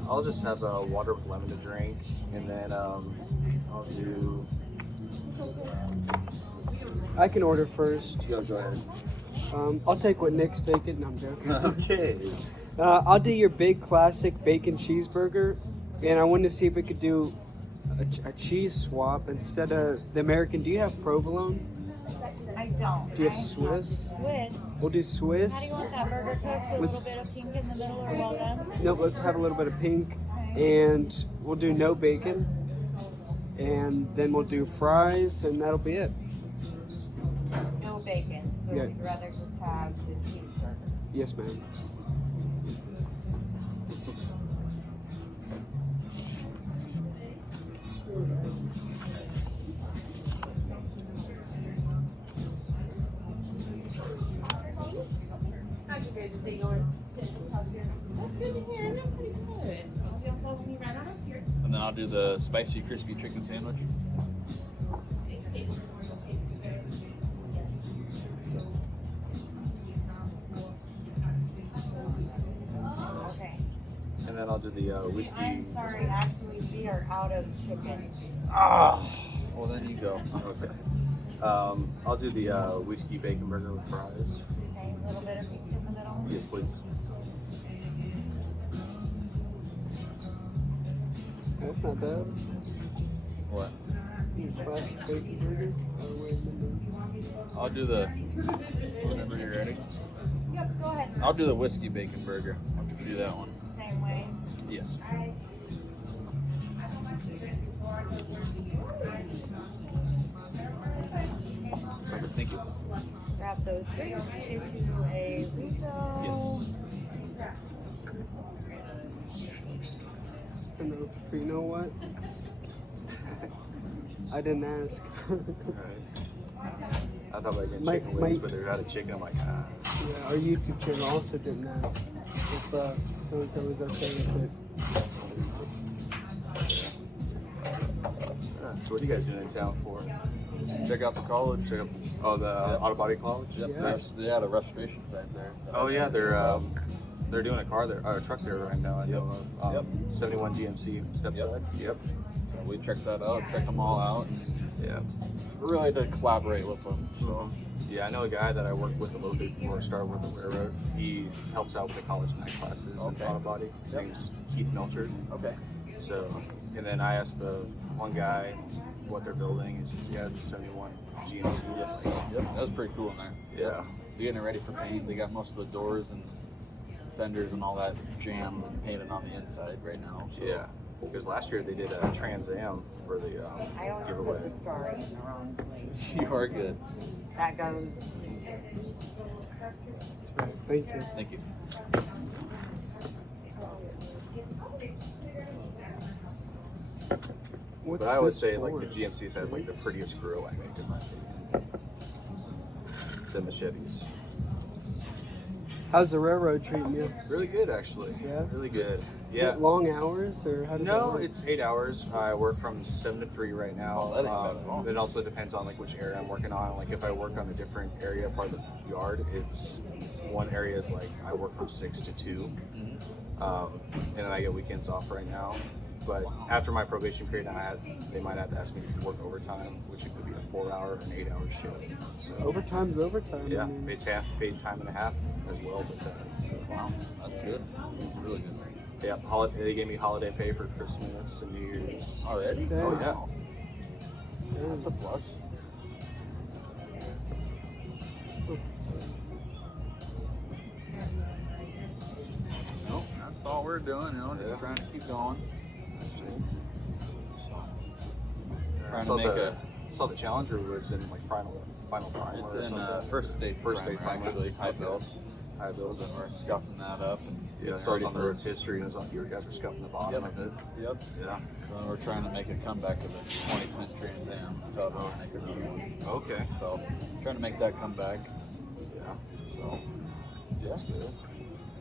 I'll just have water with lemon to drink, and then I'll do. I can order first. Go ahead. I'll take what Nick's taking. No, I'm joking. Okay. I'll do your big classic bacon cheeseburger, and I wanted to see if we could do a cheese swap instead of the American. Do you have provolone? I don't. Do you have I Swiss? Swiss. We'll do Swiss. How do you want that burger cooked? A With- little bit of pink in the middle or well done? Nope, let's have a little bit of pink. And we'll do no bacon. And then we'll do fries, and that'll be it. No bacon. So Yeah. we'd rather just have the cheeseburger. Yes, ma'am. How's your guys' day going? That's good to hear. That's pretty good. You'll follow me right on up here. And then I'll do the spicy crispy chicken sandwich. Okay. And then I'll do the whiskey. I'm sorry, actually, we are out of chicken. Ah. Well, then you go. Okay. I'll do the whiskey bacon burger with fries. Okay, a little bit of pink in the middle. Yes, please. That's not bad. What? Classic bacon burger. I'll do the. Whenever you're ready. Yep, go ahead. I'll do the whiskey bacon burger. I'll do that one. Same way. Yes. Perfect. Thank you. Grab those drinks into a refill. But you know what? I didn't ask. I thought they were getting My- chicken wings, my- but they're out of chicken. I'm like, ah. Yeah, our YouTube channel also didn't ask if so-and-so was okay with it. So what are you guys doing in town for? Check out the college. Check out the auto body college. Yep. Yeah. They had a restoration site there. Oh yeah, they're doing a car there, or a truck there right now. I know of. 71 GMC step side. Yep. So we checked that out. Checked them all out. Yeah. We really had to collaborate with them. So Yeah, I know a guy that I worked with a little bit before I started with the railroad. He helps out with the college night classes in auto body. His name's Keith Melchard. okay. So, and then I asked the one guy what they're building. He says, yeah, it's a 71 GMC. Yes. Yep. That was pretty cool in there. Yeah. They're getting it ready for paint. They got most of the doors and fenders and all that jammed and painted on the inside right now. So. Yeah. Because last year they did a Trans Am for the I always giveaway. put the star in the wrong place. You are good. That goes. That's right. Thank you. Thank you. What's But I always this say for? like the GMCs have like the prettiest grill I make in my opinion. The Machetes. How's the railroad treating you? Really good actually. Yeah? Really good. Is Yeah. it long hours or how does that No, work? it's 8 hours. I work from 7 to 3 right now. Oh, that ain't bad at all. It also depends on like which area I'm working on. Like if I work on a different area, part of the yard, it's one area is like I work from 6 to 2, and then I get weekends off right now. But after my probation period, they might have to ask me to work overtime, which it could be a 4-hour and 8-hour shift. So, Overtime's overtime. yeah, I mean. paid time and a half as well with that. So, Wow. That's good. Really good. yeah, they gave me holiday pay for Christmas and New Year's. Already? Dang. Oh yeah. That's a plus. Nope, that's all we're doing, you know, just trying to keep going. Trying to make saw the Challenger was in like final prime. it's or in something. first stage actually, high build. High build. So we're scuffing that up. And Yeah, so I was on the road's history, and it was on your guys were scuffing the bottom of it. Yep. Yeah. So we're trying to make a comeback to the 2010 Trans Am. So we'll make another one. Okay. So trying to make that comeback. Yeah. So yeah.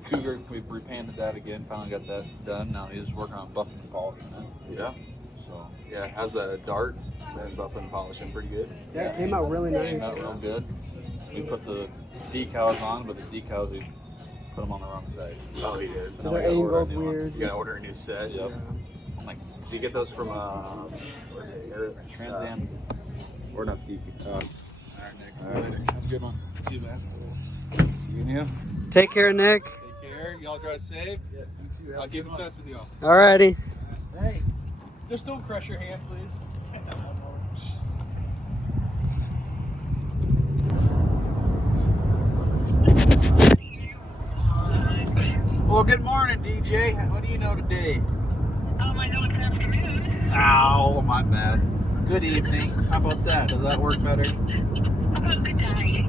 Cougar, we repainted that again. Finally got that done. Now he's working on buffing and polishing it. Yeah. So Yeah. How's the dart and buff and polishing? Pretty good. Yeah, it came out really came nice. out real good. We put the decals on, but the decals we put them on the wrong side. Oh, he is. So they're angled weird. You gotta order a new set. Yep. I'm like, Do you get those from what is it? Trans Am. Or not DK. All right, have a good one. See you, man. See you, Neil. Take care, Nick. Take care. Y'all drive safe. Yeah. I'll keep in touch with y'all. Alrighty. Hey. Just don't crush your hand, please. Well, good morning, DJ. What do you know today? I know it's afternoon. Ow, my bad. Good evening. How about that? Does that work better? How about good day?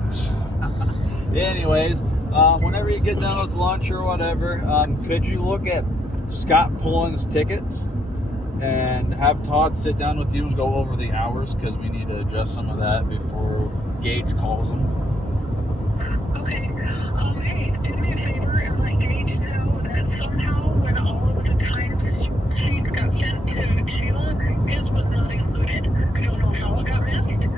Anyways, whenever you get done with lunch or whatever, could you look at Scott Pullen's ticket and have Todd sit down with you and go over the hours, because we need to adjust some of that before Gage calls him. Okay. Hey, do me a favor and let Gage know that somehow when all of the time sheets got sent to Sheila, his was not included. I don't know how it got missed,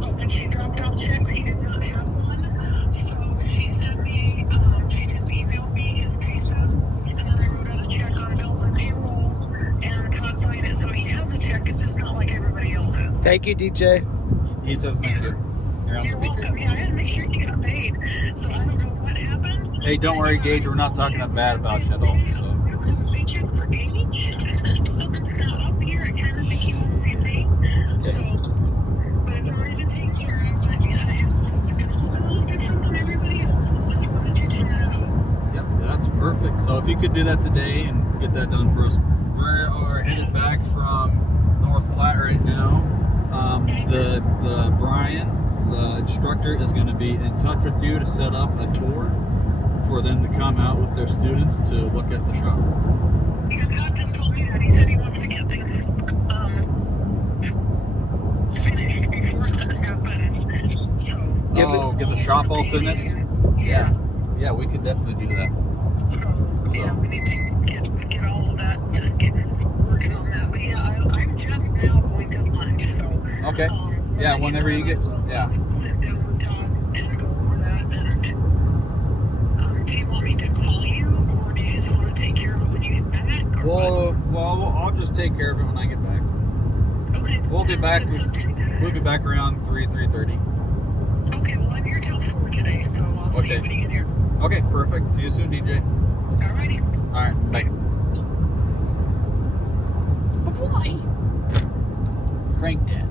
but when she dropped off checks, he did not have one. So she sent me, she just emailed me his pay stub, and then I wrote out a check on bills and payroll, and Todd signed it, so he has a check. It's just not like everybody else's. Thank you, DJ. He says thank you. You're on speaker. Welcome. Yeah, I had to make sure you got paid. So I don't know what happened. Hey, don't worry, Gage. We're not talking bad about you at all. So. You don't have a paycheck for Gage? Something's not up here. I kind of think he wants to get paid. So, but it's already been taken care of. But yeah, it's just going to look a little different than everybody else's. Just wanted you to know. Yep, that's perfect. So if you could do that today and get that done for us. We're headed back from North Platte right now. The Brian, the instructor, is going to be in touch with you to set up a tour for them to come out with their students to look at the shop. Yeah, Todd just told me that. He said he wants to get things finished before that happens. So get the shop all finished? Yeah. Yeah, we could definitely do that. So. Yeah, we need to get all of that, get working on that. But yeah, I'm just now going to lunch, so. Okay. Yeah, whenever you get, yeah. Sit down with Todd and go over that. And do you want me to call you, or do you just want to take care of it when you get back? Well, I'll just take care of it when I get back. Okay. We'll be back. We'll be back around 3:30. Okay. Well, I'm here till 4 today, so I'll see you when you get here. Okay, perfect. See you soon, DJ. Alrighty. All right. Bye. Bye-bye. Crank that.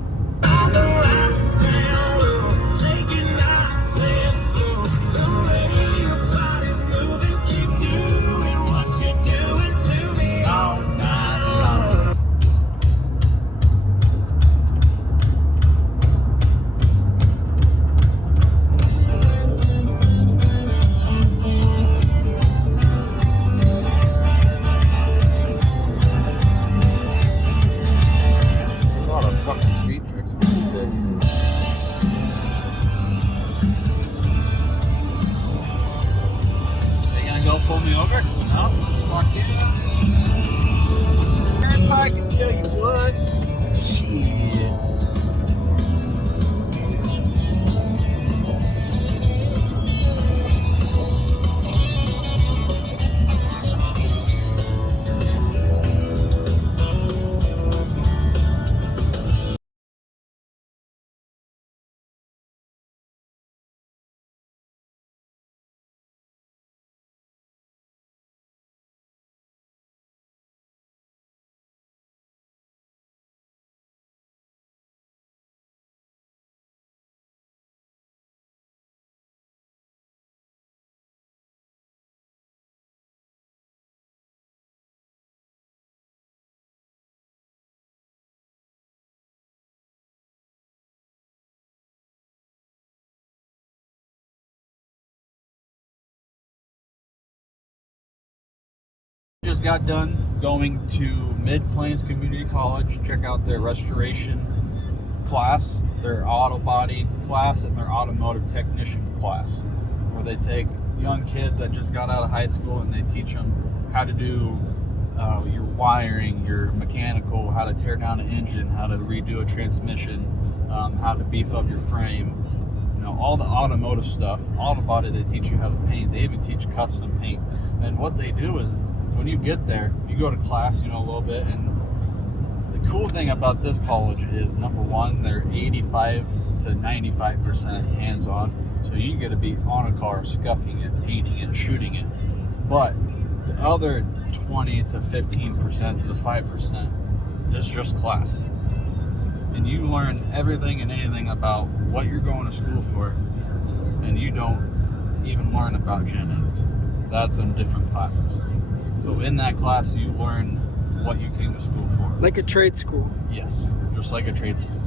Pull me over? No? Fuck yeah. If I can tell you what. Shit. Just got done going to Mid-Plains Community College. Check out their restoration class, their auto body class, and their automotive technician class, where they take young kids that just got out of high school and they teach them how to do your wiring, your mechanical, how to tear down an engine, how to redo a transmission, how to beef up your frame, you know, all the automotive stuff. Auto body, they teach you how to paint. They even teach custom paint. And what they do is, when you get there, you go to class, you know, a little bit, and the cool thing about this college is, number one, they're 85 to 95% hands-on, so you get to be on a car, scuffing it, painting it, shooting it. But the other 20 to 15% to the 5% it's just class. And you learn everything and anything about what you're going to school for, and you don't even learn about gen eds. That's in different classes. So in that class, you learn what you came to school for. Like a trade school. Yes, just like a trade school.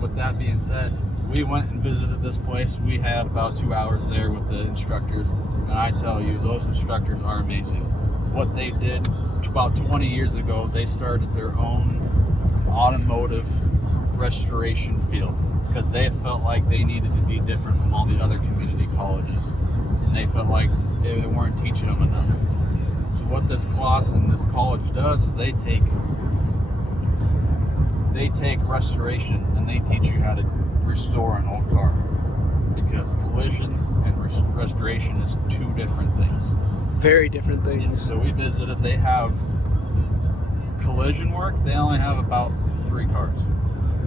With that being said, we went and visited this place. We had about 2 hours there with the instructors, and I tell you, those instructors are amazing. What they did about 20 years ago, they started their own automotive restoration field because they felt like they needed to be different from all the other community colleges, and they felt like they weren't teaching them enough. So what this class and this college does is they take restoration and they teach you how to restore an old car, because collision and restoration is two different things. Very different things. And so we visited. They have collision work. They only have about 3 cars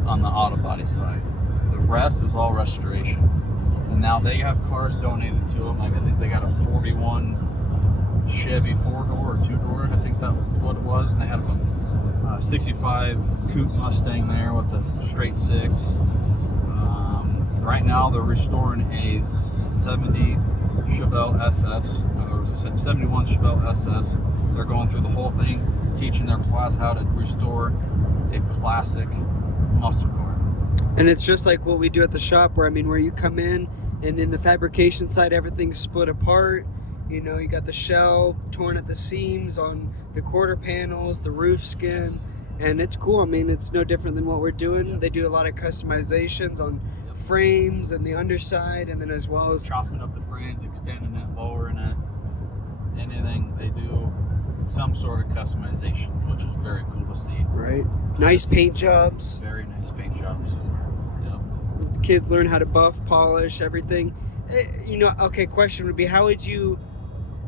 on the auto body side. The rest is all restoration. And now they have cars donated to them. Like I think they got a 41 Chevy 4-door or 2-door. I think that's what it was. And they had a 65 Coupe Mustang there with a straight 6. Right now they're restoring a 70 Chevelle SS. There was a 71 Chevelle SS. They're going through the whole thing, teaching their class how to restore a classic muscle car. And it's just like what we do at the shop, where you come in and in the fabrication side, everything's split apart. You know, you got the shell torn at the seams on the quarter panels, the roof skin, and it's cool. It's no different than what we're doing. Yeah. They do a lot of customizations on frames and the underside, and then as well as chopping up the frames, extending it, lowering it, anything. They do some sort of customization, which is very cool to see. Right. Nice paint jobs. Very nice paint jobs. Yep. The kids learn how to buff, polish, everything. Okay, question would be, how would you,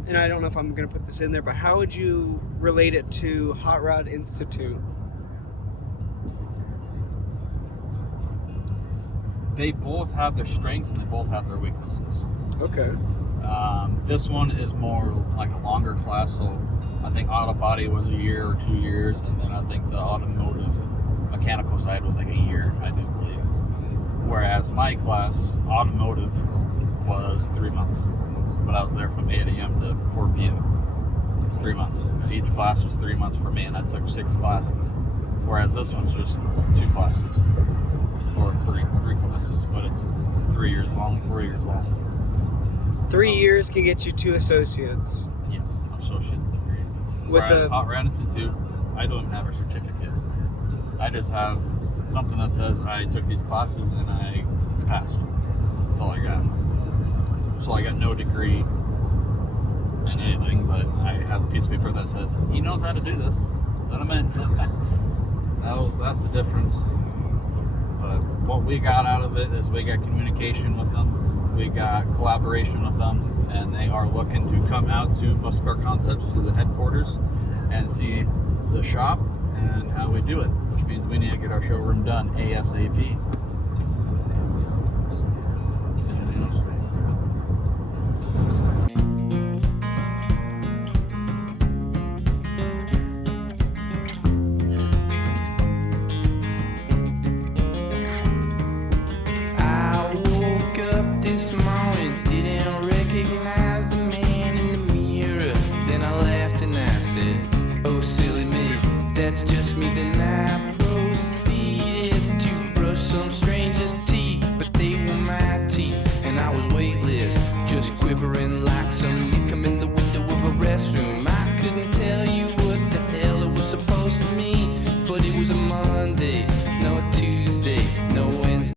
and I don't know if I'm going to put this in there, but how would you relate it to Hot Rod Institute? They both have their strengths and they both have their weaknesses. Okay. This one is more like a longer class, so I think auto body was a year or 2 years, and then I think the automotive mechanical side was like a year, I do believe. Whereas my class, automotive, was 3 months, but I was there from 8 a.m. to 4 p.m. 3 months. Each class was 3 months for me, and I took 6 classes. Whereas this one's just 2 classes, or three classes, but it's 3 years long, 4 years long. 3 years can get you 2 associates. Yes, associate's degree. Whereas Hot Rod Institute, I don't even have a certificate. I just have something that says I took these classes and I passed. That's all I got. So I got no degree in anything, but I have a piece of paper that says he knows how to do this. Let him in. That's the difference. But what we got out of it is we got communication with them, we got collaboration with them, and they are looking to come out to Muscle Car Concepts, to the headquarters, and see the shop and how we do it, which means we need to get our showroom done ASAP. Anything else? This morning, didn't recognize the man in the mirror. Then I laughed and I said, oh silly me, that's just me. Then I proceeded to brush some stranger's teeth, but they were my teeth, and I was weightless, just quivering